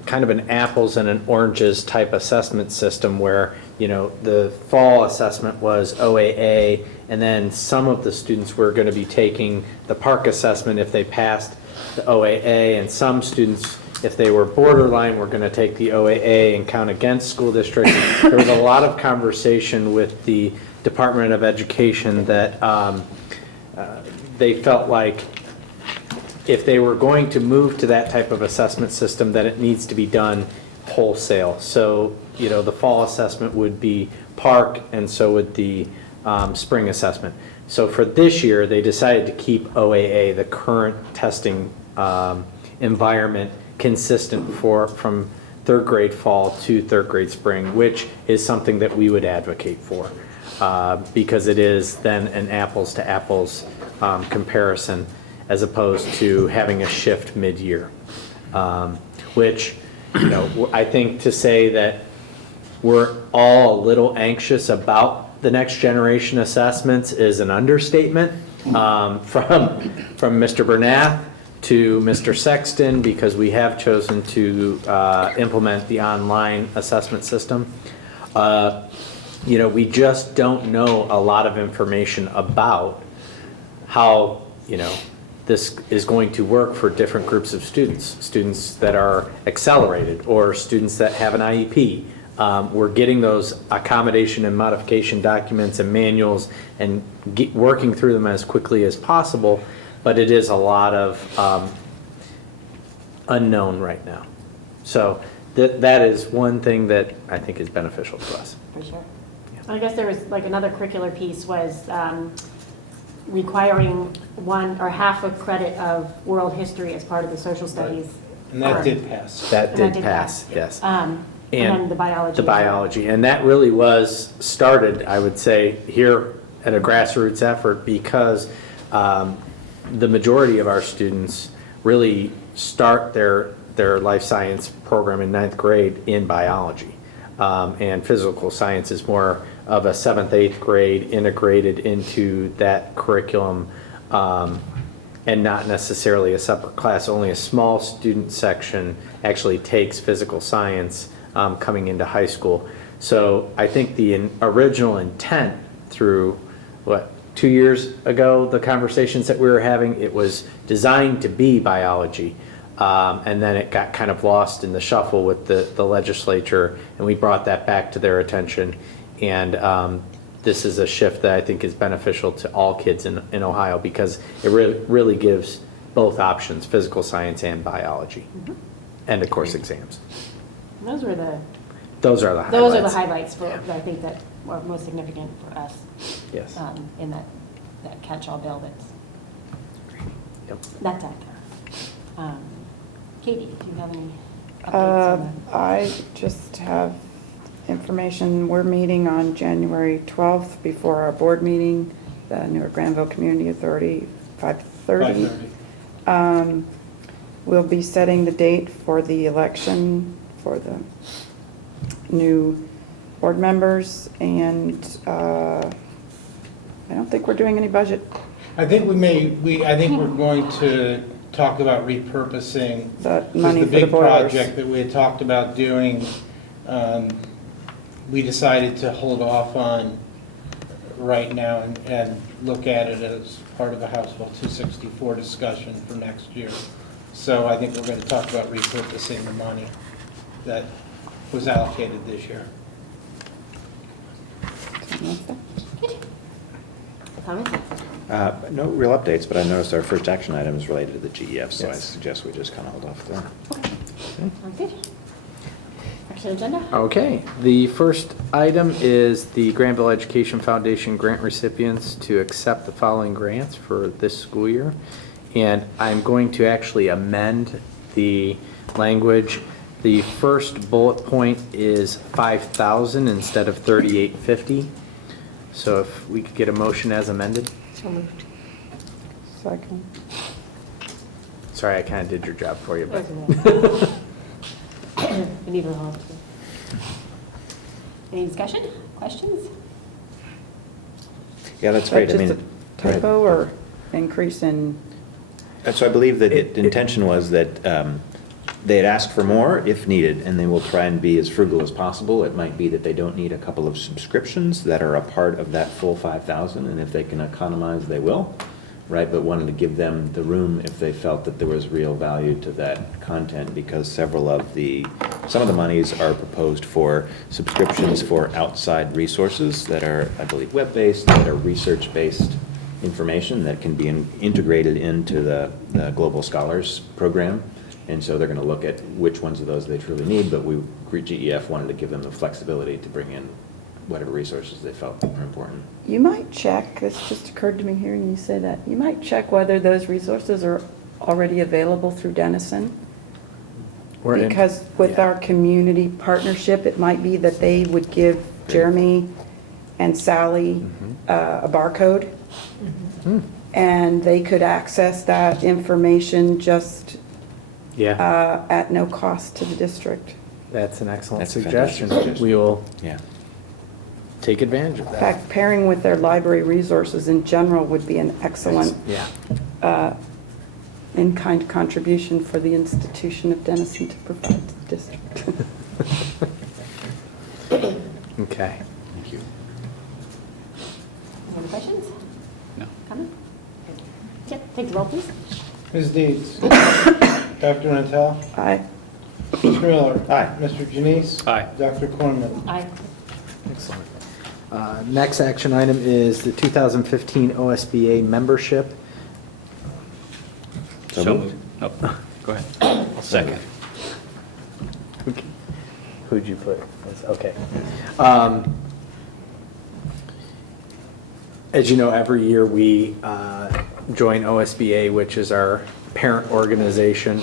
kind of an apples and an oranges type assessment system where, the fall assessment was OAA, and then some of the students were going to be taking the park assessment if they passed the OAA, and some students, if they were borderline, were going to take the OAA and count against school districts. There was a lot of conversation with the Department of Education that they felt like if they were going to move to that type of assessment system, that it needs to be done wholesale. So, the fall assessment would be park, and so would the spring assessment. So for this year, they decided to keep OAA, the current testing environment, consistent from third grade fall to third grade spring, which is something that we would advocate for, because it is then an apples to apples comparison, as opposed to having a shift mid-year, which, I think to say that we're all a little anxious about the next generation assessments is an understatement, from Mr. Bernath to Mr. Sexton, because we have chosen to implement the online assessment system. We just don't know a lot of information about how, this is going to work for different groups of students that are accelerated or students that have an IEP. We're getting those accommodation and modification documents and manuals and working through them as quickly as possible, but it is a lot of unknown right now. So that is one thing that I think is beneficial to us. For sure. I guess there was another curricular piece was requiring one or half a credit of world history as part of the social studies. And that did pass. That And that did did pass, pass. yes. And then the biology. The biology, and that really was started, I would say, here at a grassroots effort, because the majority of our students really start their life science program in 9th grade in biology. And physical science is more of a 7th, 8th grade integrated into that curriculum, and not necessarily a separate class. Only a small student section actually takes physical science coming into high school. So I think the original intent through, 2 years ago, the conversations that we were having, it was designed to be biology. And then it got kind of lost in the shuffle with the legislature, and we brought that back to their attention. And this is a shift that I think is beneficial to all kids in Ohio, because it really gives both options, physical science and biology, and of course exams. Those were the Those are the highlights. Those are the highlights for, I think, that are most significant for us. Yes. In that catch-all bill Yep. that's out there. Katie, do you have any updates on I just have information, we're meeting on January 12th before our board meeting, the Newark Granville Community Authority, 5:30. 5:30. We'll be setting the date for the election for the new board members, and I don't think we're doing any budget. I think I think we're going to talk about repurposing. The money for the big boilers. project that we had talked about doing, we decided to hold off on right now and look at it as part of a House Bill 264 discussion for next year. So I think we're going to talk about repurposing the money that was allocated this year. comments? No real updates, but I noticed our first action item is related to the GEF, so I Yes. suggest we just kind of hold off there. Sounds good. Action agenda? Okay, the first item is the Granville Education Foundation grant recipients to accept the following grants for this school year. And I'm going to actually amend the language. The first bullet point is 5,000 instead of 3,850. So if we could get a motion as amended. So moved. Second. Sorry, I kind of did your job for you, but. We need a little help. Any discussion, questions? Yeah, that's Is great. that I mean, just a typo or increase in? so I believe that the intention was that they had asked for more if needed, and they will try and be as frugal as possible. It might be that they don't need a couple of subscriptions that are a part of that full 5,000, and if they can economize, they will, right? But wanted to give them the room if they felt that there was real value to that content, because some of the monies are proposed for subscriptions for outside resources that are, I believe, web-based, that are research-based information that can be integrated into the Global Scholars Program. And so they're going to look at which ones of those they truly need, but GEF wanted to give them the flexibility to bring in whatever resources they felt were important. You might check, this just occurred to me hearing you say that, you might check whether those resources are already available through Denison. Because with our community partnership, it might be that they would give Jeremy and Sally a barcode, and they could access that information just Yeah, at no cost to the district. that's an excellent That's a fantastic suggestion. suggestion. We will Yeah. take advantage of In that. fact, pairing with their library resources in general would be an excellent Yeah. in-kind contribution for the institution of Denison to provide to the district. Okay. Thank you. Any other questions? No. Comment? Yep, take the roll, please. Ms. Deeds? Dr. Nantel? Aye. Mr. Miller? Aye. Mr. Janice? Aye. Dr. Cornman? Aye. Excellent. Next action item is the 2015 OSBA membership. So moved. Oh, go ahead. Second. Okay. Who'd you put? Okay. As you know, every year we join OSBA, which is our parent organization,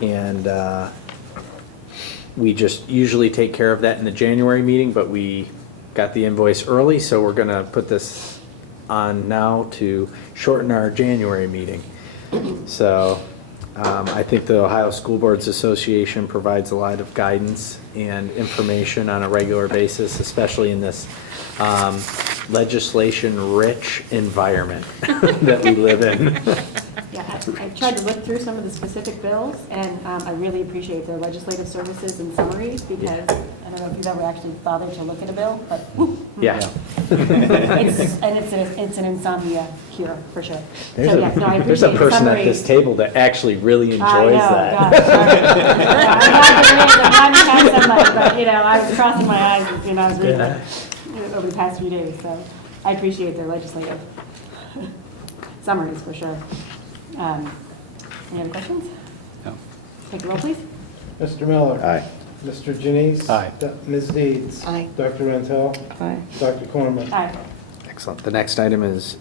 and we just usually take care of that in the January meeting, but we got the invoice early, so we're going to put this on now to shorten our January meeting. So I think the Ohio School Boards Association provides a lot of guidance and information on a regular basis, especially in this legislation-rich environment that we live in. Yeah, I tried to look through some of the specific bills, and I really appreciate their legislative services and summaries, because I don't know if you've ever actually bothered to look at a bill, but whew, Yeah. it's an insomnia cure, for sure. There's So, yes, no, I there's a appreciate person at summaries. this table that actually really enjoys I know, that. gosh, I'm not giving names, I'm not somebody, but, you know, I was crossing my eyes, as, you know, I was reading it over the past few days, so I appreciate their legislative summaries, for sure. Any other questions? No. Take the roll, please. Mr. Miller? Aye. Mr. Janice? Aye. Ms. Deeds? Aye. Dr. Rentel? Aye. Dr. Corman? Aye. Excellent. The next item is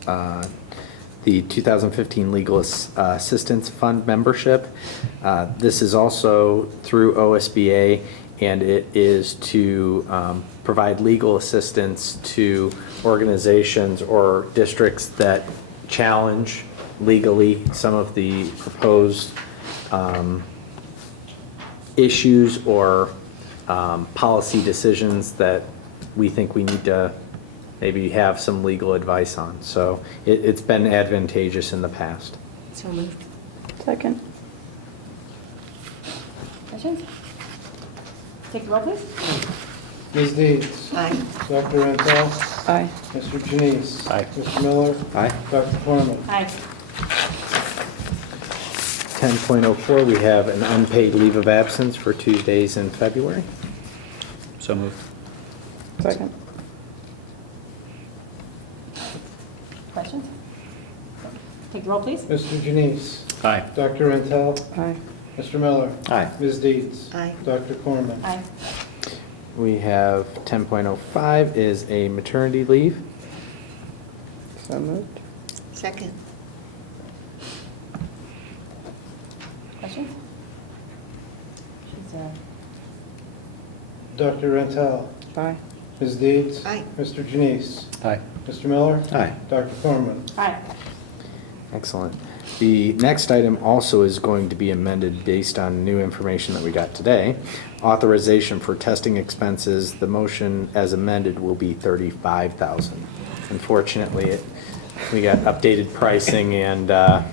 the 2015 Legal Assistance Fund membership. This is also through OSBA, and it is to provide legal assistance to organizations or districts that challenge legally some of the proposed issues or policy decisions that we think we need to maybe have some legal advice on. So it's been advantageous in the past. So moved. Second. Questions? Take the roll, please. Ms. Deeds? Aye. Dr. Rentel? Aye. Mr. Janice? Aye. Mr. Miller? Aye. Dr. Corman? Aye. 10.04, we have an unpaid leave of absence for Tuesdays in February. So moved. Second. Questions? Take the roll, please. Mr. Janice? Aye. Dr. Rentel? Aye. Mr. Miller? Aye. Ms. Deeds? Aye. Dr. Corman? Aye. We have 10.05 is a maternity leave. So moved. Second. Questions? She's, Dr. Rentel? Aye. Ms. Deeds? Aye. Mr. Janice? Aye. Mr. Miller? Aye. Dr. Corman? aye. Excellent. The next item also is going to be amended based on new information that we got today. Authorization for testing expenses, the motion as amended will be $35,000. Unfortunately, we got updated pricing, and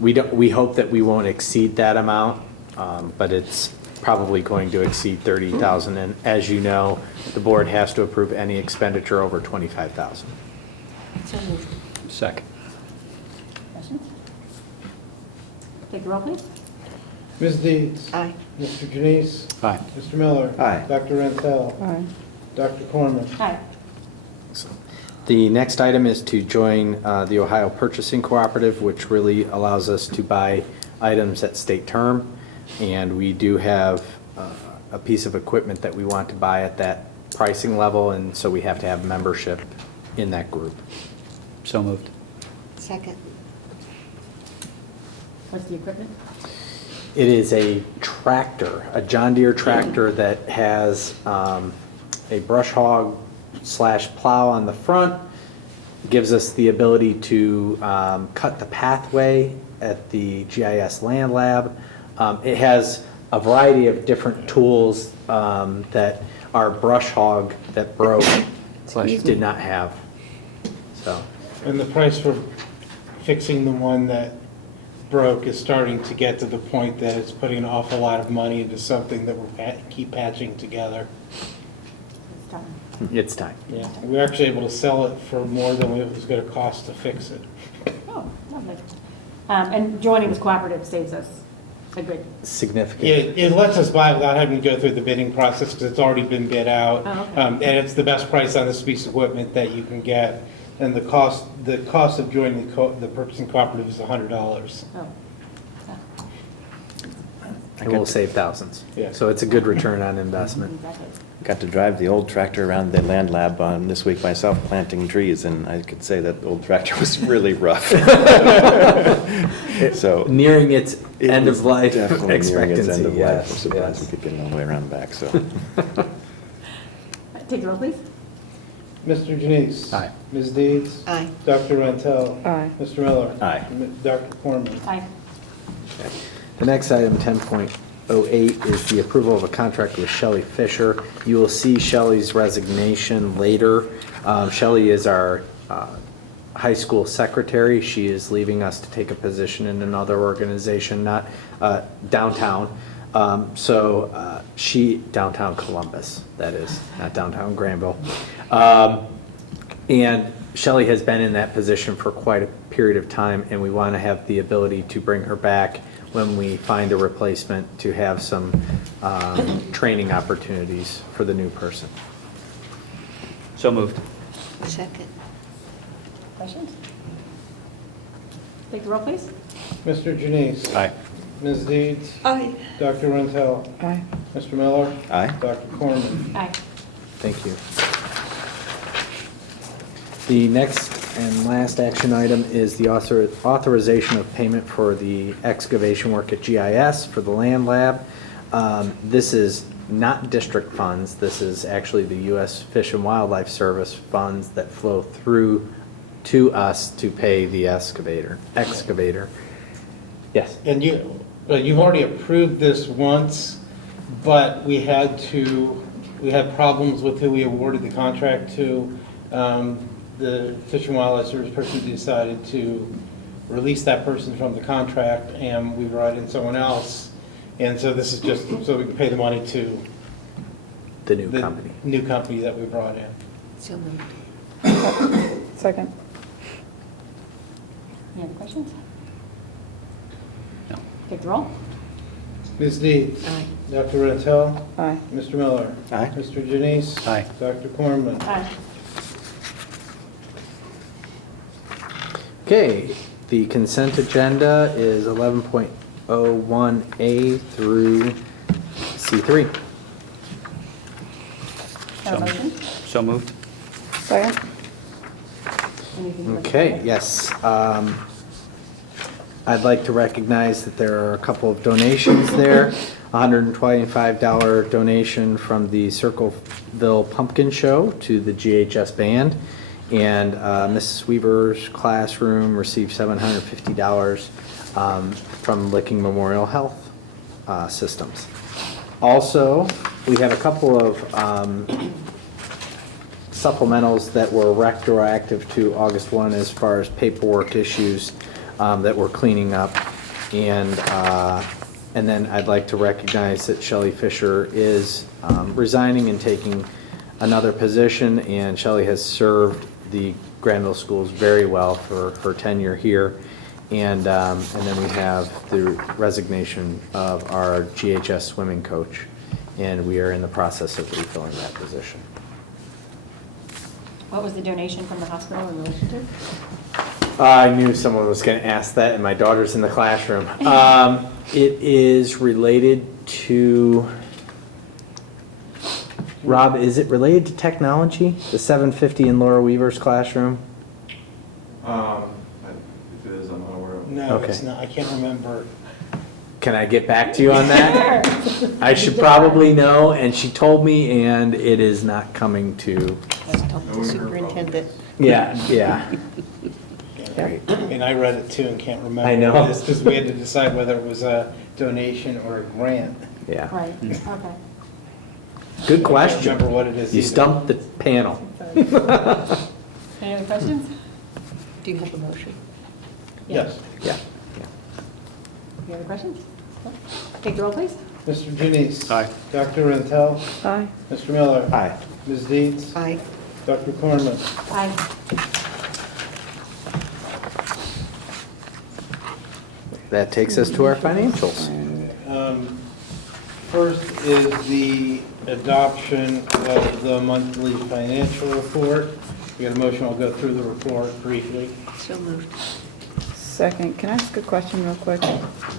we hope that we won't exceed that amount, but it's probably going to exceed $30,000. And as you know, the board has to approve any expenditure over $25,000. So moved. Second. Questions? Take the roll, please. Ms. Deeds? Aye. Mr. Janice? Aye. Mr. Miller? Aye. Dr. Rentel? Aye. Dr. Corman? Aye. The next item is to join the Ohio Purchasing Cooperative, which really allows us to buy items at state term. And we do have a piece of equipment that we want to buy at that pricing level, and so we have to have membership in that group. So moved. Second. What's the equipment? It is a tractor, a John Deere tractor that has a brush hog / plow on the front. Gives us the ability to cut the pathway at the GIS Land Lab. It has a variety of different tools that our brush hog that broke did not have. So, And the price for fixing the one that broke is starting to get to the point that it's putting an awful lot of money into something that we're keep patching together. It's time. it's time. Yeah, we're actually able to sell it for more than it was going to cost to fix it. Oh, lovely. And joining this cooperative saves us a good, Significant. Yeah, it lets us buy without having to go through the bidding process because it's already been bid out. Oh, okay. And it's the best price on this piece of equipment that you can get. And the cost of joining the purchasing cooperative is $100. oh. And we'll save thousands. Yeah. So it's a good return on investment. Exactly. Got to drive the old tractor around the land lab this week myself, planting trees, and I could say that the old tractor was really rough. So Nearing its it end was of life definitely nearing its expectancy, end of life. yes. I'm surprised yes. we could get it all the way around back, so. Take the roll, please. Mr. Janice? Aye. Ms. Deeds? Aye. Dr. Rentel? Aye. Mr. Miller? Aye. Dr. Corman? Aye. The next item, 10.08, is the approval of a contract with Shelley Fisher. You will see Shelley's resignation later. Shelley is our high school secretary. She is leaving us to take a position in another organization, not downtown. Downtown Columbus, that is, not downtown Granville. And Shelley has been in that position for quite a period of time, and we want to have the ability to bring her back when we find a replacement to have some training opportunities for the new person. So moved. Second. Questions? Take the roll, please. Mr. Janice? Aye. Ms. Deeds? Aye. Dr. Rentel? Aye. Mr. Miller? Aye. Dr. Corman? Aye. Thank you. The next and last action item is the authorization of payment for the excavation work at GIS for the land lab. This is not district funds. This is actually the U.S. Fish and Wildlife Service funds that flow through to us to pay the excavator. Yes. And you've already approved this once, but we had problems with who we awarded the contract to. The Fish and Wildlife Service person decided to release that person from the contract, and we brought in someone else. And so this is just so we can pay the money to The new company. new company that we brought in. So moved. Second. Any other questions? No. Take the roll. Ms. Deeds? Aye. Dr. Rentel? Aye. Mr. Miller? Aye. Mr. Janice? Aye. Dr. Corman? Aye. Okay, the consent agenda is 11.01A through C3. Have a motion? So moved. Second. Anything further? Okay, yes. I'd like to recognize that there are a couple of donations there. $125 donation from the Circleville Pumpkin Show to the GHS Band. And Mrs. Weaver's classroom received $750 from Licking Memorial Health Systems. Also, we have a couple of supplementals that were retroactive to August 1 as far as paperwork issues that we're cleaning up. And then I'd like to recognize that Shelley Fisher is resigning and taking another position, and Shelley has served the Granville schools very well for her tenure here. And then we have the resignation of our GHS swimming coach, and we are in the process of refilling that position. What was the donation from the hospital in relation to? I knew someone was going to ask that, and my daughter's in the classroom. It is related to, Rob, is it related to technology? The 750 in Laura Weaver's classroom? If it is, I'm unaware of it. No, Okay. it's not. I can't remember. Can I get back to you on that? I should probably know, and she told me, and it is not coming to, Superintendent. yeah. And I read it too and can't remember. I know. What it is, because we had to decide whether it was a donation or a grant. Yeah. Right, okay. Good I can't question. remember what it is You either. stumped the panel. Any other questions? Do you have a motion? Yes. Yeah. Any other questions? No? Take the roll, please. Mr. Janice? Aye. Dr. Rentel? Aye. Mr. Miller? Aye. Ms. Deeds? Aye. Dr. Corman? Aye. That takes us to our financials. First is the adoption of the monthly financial report. We got a motion, I'll go through the report briefly. So moved. Second. Can I ask a question real quick?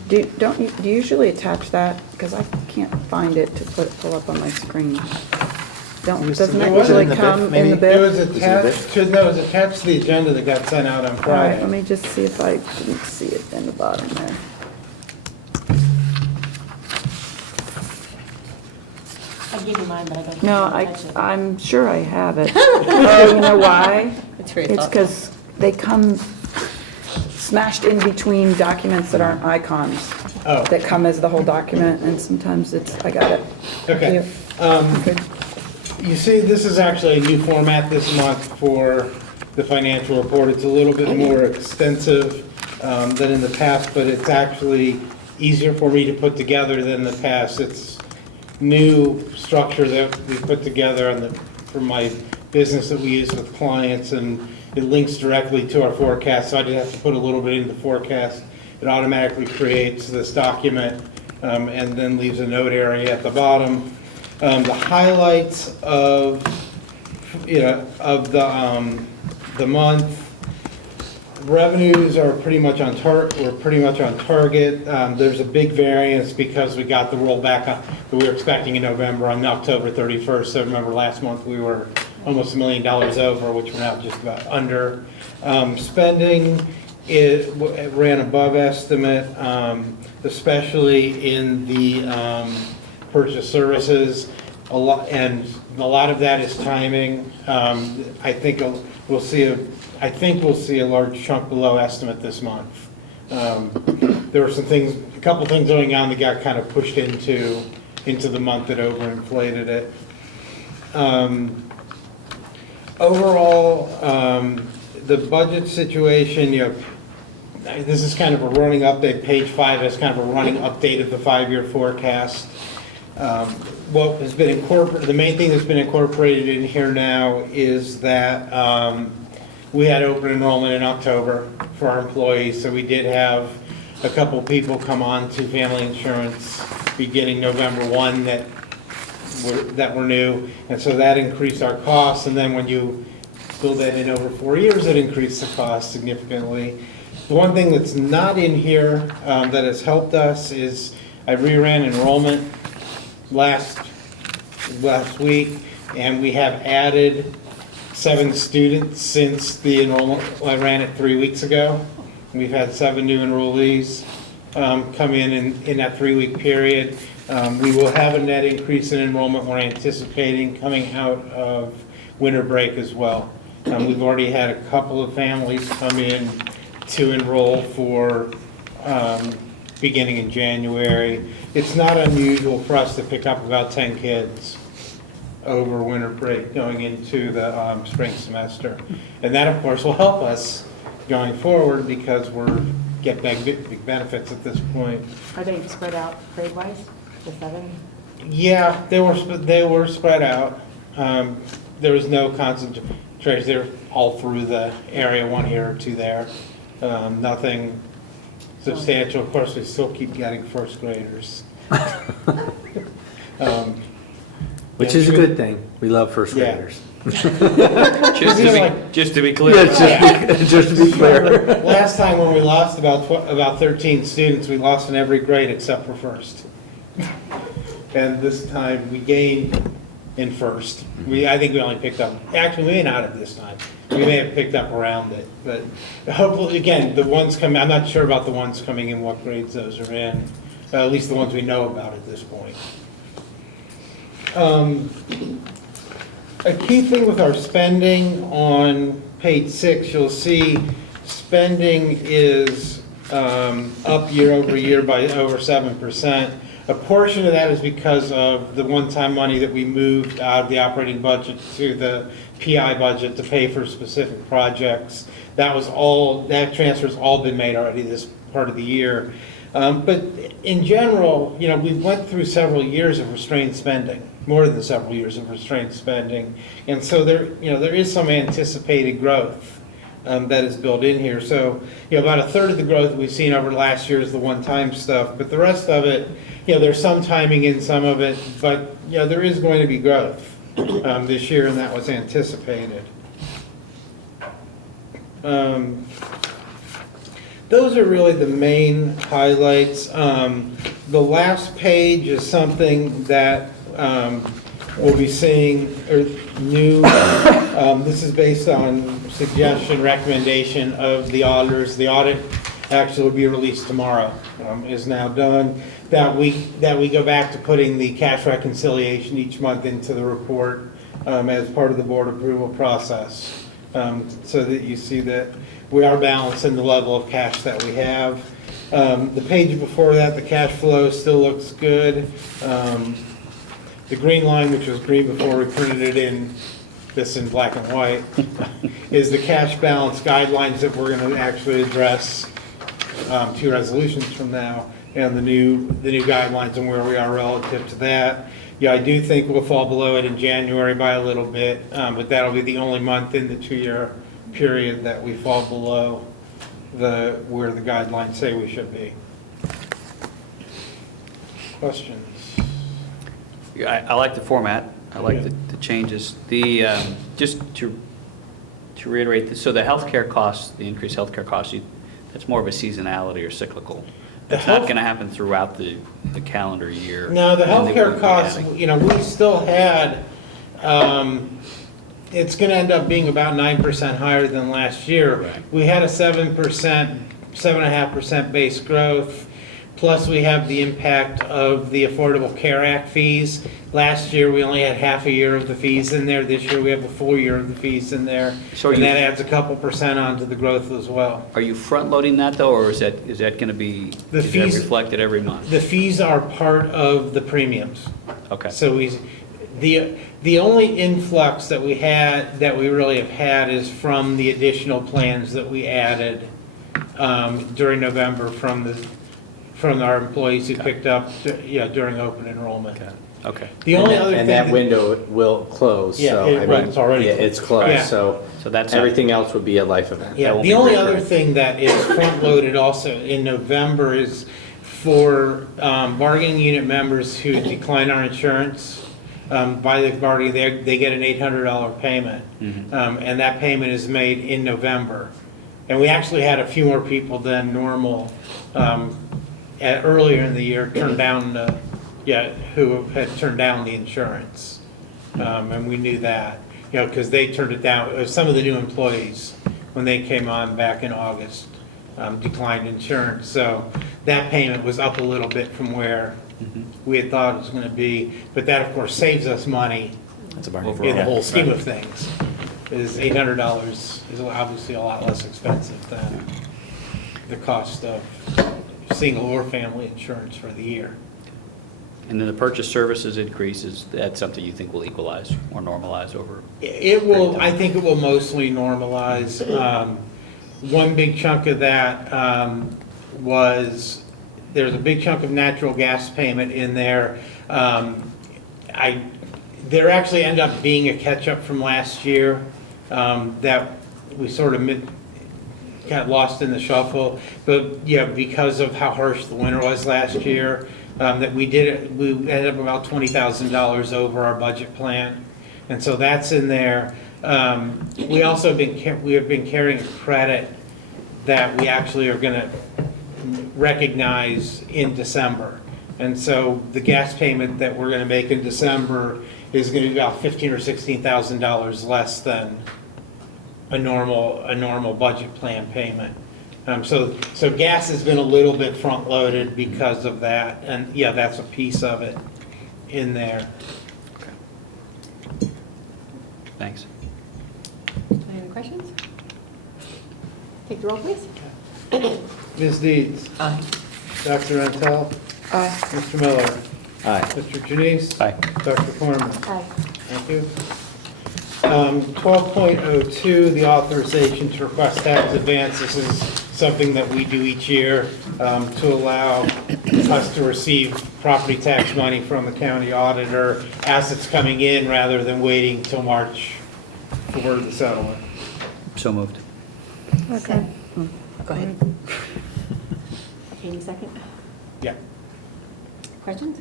Do you usually attach that? Because I can't find it to pull up on my screen. Doesn't It it wasn't usually in the come bid? in Maybe the it bid? was attached, no, it was attached to the agenda that got sent out on All right, Friday. let me just see if I didn't see it in the bottom there. I gave you mine, but I don't. No, think touch it. I'm sure I have it. Oh, you know why? It's very It's thoughtful. because they come smashed in between documents that aren't icons, Oh, that come as the whole document, and sometimes I got it. okay. Good. You see, this is actually a new format this month for the financial report. It's a little bit more extensive than in the past, but it's actually easier for me to put together than the past. It's new structure that we put together for my business that we use with clients, and it links directly to our forecast, so I just have to put a little bit into the forecast. It automatically creates this document and then leaves a note area at the bottom. The highlights of the month, Revenues are pretty much on we're pretty much on target. There's a big variance because we got the rollback that we were expecting in November on October 31st. So remember last month we were almost $1 million over, which we're now just about under. Spending, it ran above estimate, especially in the purchase services. A lot of that is timing. I think we'll see a large chunk below estimate this month. There were a couple things going on that got kind of pushed into the month that overinflated it. Overall, the budget situation, this is kind of a running update. Page 5 is kind of a running update of the 5-year forecast. What has been incorporated, the main thing that's been incorporated in here now is that we had open enrollment in October for our employees, so we did have a couple people come on to family insurance beginning November 1 that were new, and so that increased our costs, and then when you build that in over 4 years, it increased the cost significantly. The one thing that's not in here that has helped us is I reran enrollment last week, and we have added 7 students since the enrollment. I ran it 3 weeks ago. We've had 7 new enrollees come in that 3-week period. We will have a net increase in enrollment we're anticipating coming out of winter break as well. We've already had a couple of families come in to enroll for beginning in January. It's not unusual for us to pick up about 10 kids over winter break going into the spring semester. And that, of course, will help us going forward because we're getting big benefits at this point. Are they spread out grade-wise, the 7? Yeah, they were spread out. There was no concentration. They're all through the area, 1 here or 2 there. Nothing substantial. Of course, we still keep getting first graders. Which is a good thing. We love first graders. Just to be clear. Yeah, just to be clear. Last time when we lost about 13 students, we lost in every grade except for first. And this time we gained in first. I think we only picked up, actually we may not have this time. We may have picked up around it. But hopefully, again, the ones coming, I'm not sure about the ones coming in, what grades those are in. At least the ones we know about at this point. A key thing with our spending on page 6, you'll see spending is up year over year by over 7%. A portion of that is because of the one-time money that we moved out of the operating budget to the PI budget to pay for specific projects. That transfer's all been made already this part of the year. But in general, we went through several years of restrained spending, more than several years of restrained spending. And so there is some anticipated growth that is built in here. So, about 1/3 of the growth we've seen over last year is the one-time stuff, but the rest of it, there's some timing in some of it, but, there is going to be growth this year, and that was anticipated. Those are really the main highlights. The last page is something that we'll be seeing new. This is based on suggestion, recommendation of the auditors. The audit actually will be released tomorrow, is now done. That we go back to putting the cash reconciliation each month into the report as part of the board approval process, so that you see that we are balancing the level of cash that we have. The page before that, the cash flow still looks good. The green line, which was green before we printed it in black and white, is the cash balance guidelines that we're going to actually address 2 resolutions from now, and the new guidelines and where we are relative to that. Yeah, I do think we'll fall below it in January by a little bit, but that'll be the only month in the 2-year period that we fall below where the guidelines say we should be. Questions? I like the format. I like the changes. Just to To reiterate, so the healthcare costs, the increased healthcare costs, that's more of a seasonality or cyclical. It's not going to happen throughout the calendar year. No, the and they healthcare won't be costs, adding. we still had, it's going to end up being about 9% higher than last year. Right. We had a 7%, 7.5% base growth, plus we have the impact of the Affordable Care Act fees. Last year, we only had half a year of the fees in there. This year, we have a full year of the fees in there. So are And you- that adds a couple percent onto the growth as well. Are you front-loading that, though, or is that going to be, The is that fees- reflected every month? The fees are part of the premiums. Okay. So the only influx that we really have had is from the additional plans that we added during November from our employees who picked up, during open enrollment. Okay. The only other thing. And that window will close, Yeah, so. it- I mean, right, it's already yeah, closed. it's closed, Yeah. so So that's everything else would be a life event. Yeah, won't the be only recurring. other thing that is front-loaded also in November is for bargaining unit members who decline our insurance. By the bargaining, they get an $800 payment. And that payment is made in November. And we actually had a few more people than normal earlier in the year who had turned down the insurance. And we knew that, because they turned it down. Some of the new employees, when they came on back in August, declined insurance. So that payment was up a little bit from where we had thought it was going to be. But that, of course, saves us money That's in the whole scheme of things. Is $800 is obviously a lot less expensive than the cost of single or family insurance for the year. And then the purchase services increases, that's something you think will equalize or normalize over? It will, I think it will mostly normalize. One big chunk of that there's a big chunk of natural gas payment in there. There actually ended up being a catch-up from last year that we sort of got lost in the shuffle. But because of how harsh the winter was last year, that we ended up about $20,000 over our budget plan. And so that's in there. We also have been carrying a credit that we actually are going to recognize in December. And so the gas payment that we're going to make in December is going to be about $15,000 or $16,000 less than a normal budget plan payment. So gas has been a little bit front-loaded because of that, and that's a piece of it in there. Thanks. Any other questions? Take the roll, please. Ms. Deeds? Aye. Dr. Rentel? Aye. Mr. Miller? Aye. Mr. Janice? Aye. Dr. Corman? Aye. Thank you. 12.02, the authorization to request tax advance. This is something that we do each year to allow us to receive property tax money from the county auditor as it's coming in, rather than waiting till March for the settlement. So moved. Okay. Go ahead. Any second? Yeah. Questions?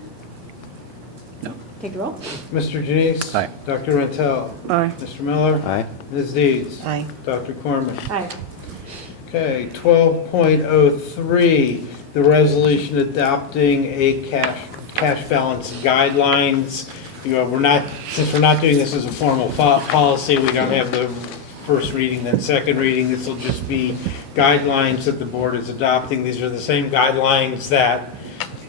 No. Take the roll. Mr. Janice? Aye. Dr. Rentel? Aye. Mr. Miller? Aye. Ms. Deeds? Aye. Dr. Corman? Aye. Okay, 12.03, the resolution adopting a cash balance guidelines. Since we're not doing this as a formal policy, we don't have the first reading, then second reading. This will just be guidelines that the board is adopting. These are the same guidelines that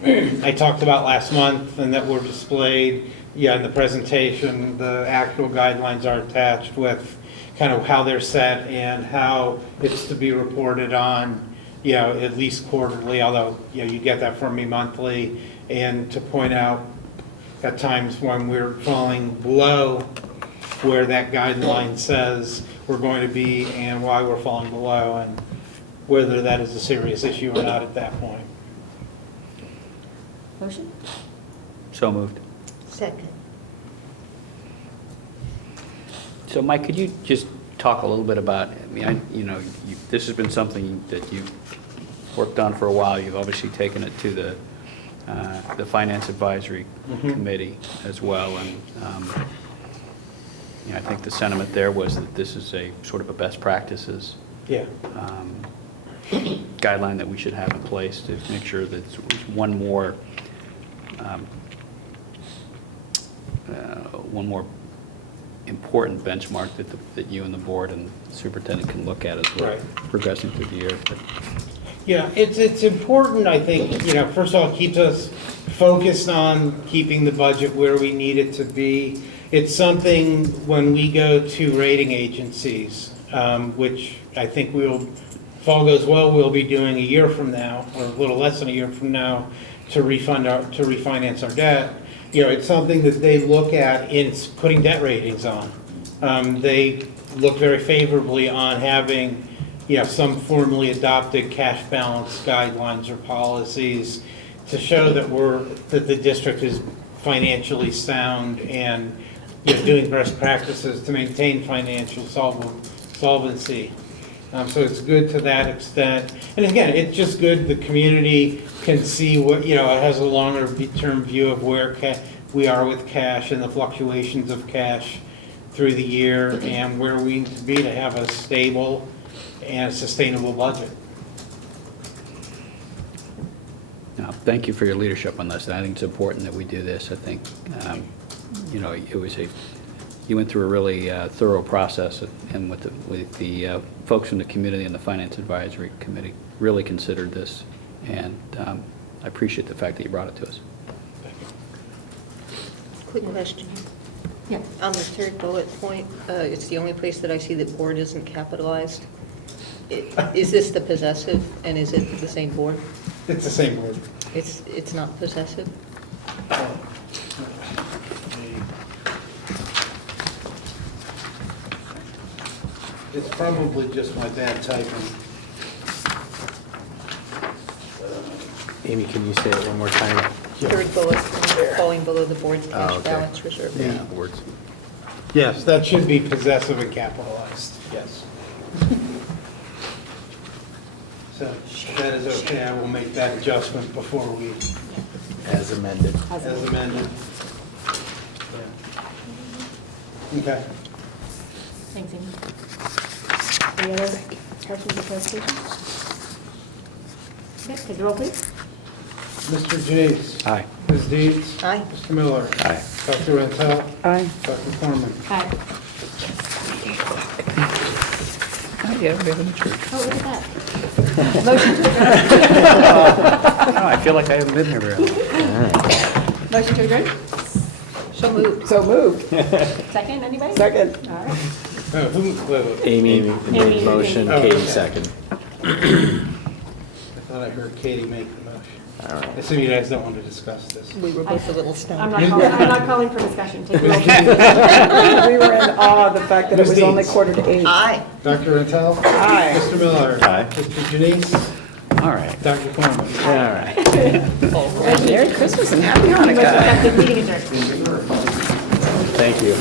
I talked about last month and that were displayed, in the presentation. The actual guidelines are attached with kind of how they're set and how it's to be reported on, at least quarterly, although, you get that from me monthly, and to point out at times when we're falling below where that guideline says we're going to be and why we're falling below, and whether that is a serious issue or not at that point. Motion? So moved. Second. So Mike, could you just talk a little bit about, this has been something that you've worked on for a while. You've obviously taken it to the Finance Advisory Committee as well. And I think the sentiment there was that this is a sort of a best practices Yeah. guideline that we should have in place to make sure that it's one more important benchmark that you and the board and superintendent can look at as we're Right. progressing through the year. But Yeah, it's important, I think, first of all, it keeps us focused on keeping the budget where we need it to be. It's something when we go to rating agencies, which I think if all goes well, we'll be doing a year from now, or a little less than a year from now, to refinance our debt. It's something that they look at in putting debt ratings on. They look very favorably on having some formally adopted cash balance guidelines or policies to show that the district is financially sound and doing best practices to maintain financial solvency. So it's good to that extent. And again, it's just good the community can see what, it has a longer term view of where we are with cash and the fluctuations of cash through the year and where we need to be to have a stable and sustainable budget. no, thank you for your leadership on this. I think it's important that we do this. I think, you went through a really thorough process, and with the folks from the community and the Finance Advisory Committee really considered this, and I appreciate the fact that you brought it to us. Quick question. Yeah. On the third bullet point, it's the only place that I see that board isn't capitalized. Is this the possessive, and is it the same board? It's the same word. It's not possessive? It's probably just my bad typing. Amy, can you say it one more time? Third bullet, falling below the board's cash okay. balance reserve. Yeah, words. Yes, that should be possessive and capitalized, yes. So that is okay, I will make that adjustment before we, As amended. as amended. Yeah. Okay. Thanks, Amy. Any other questions or clarifications? Okay, take the roll, please. Mr. Janice? Aye. Ms. Dietz? Aye. Mr. Miller? Aye. Dr. Rantel? Aye. Dr. Corman? Aye. Oh, yeah, we have a church. Oh, look at that. I feel like I haven't been here very long. Motion to adjourn? So moved. So moved. Second, anybody? Second. All right. Who, Amy Amy. made motion, Oh, Katie okay. second. I thought I heard Katie make the motion. All right. I assume you guys don't want to discuss this. We were both a little I'm stoned. not calling for discussion. Take the roll. We were in awe of the fact that it was only 7:45. Aye. Dr. Rantel? Aye. Mr. Miller? Aye. Mr. Janice? All right. Dr. Corman? All right. Merry Christmas and Happy Motion Hanukkah. accepted, meeting adjourned. Thank you.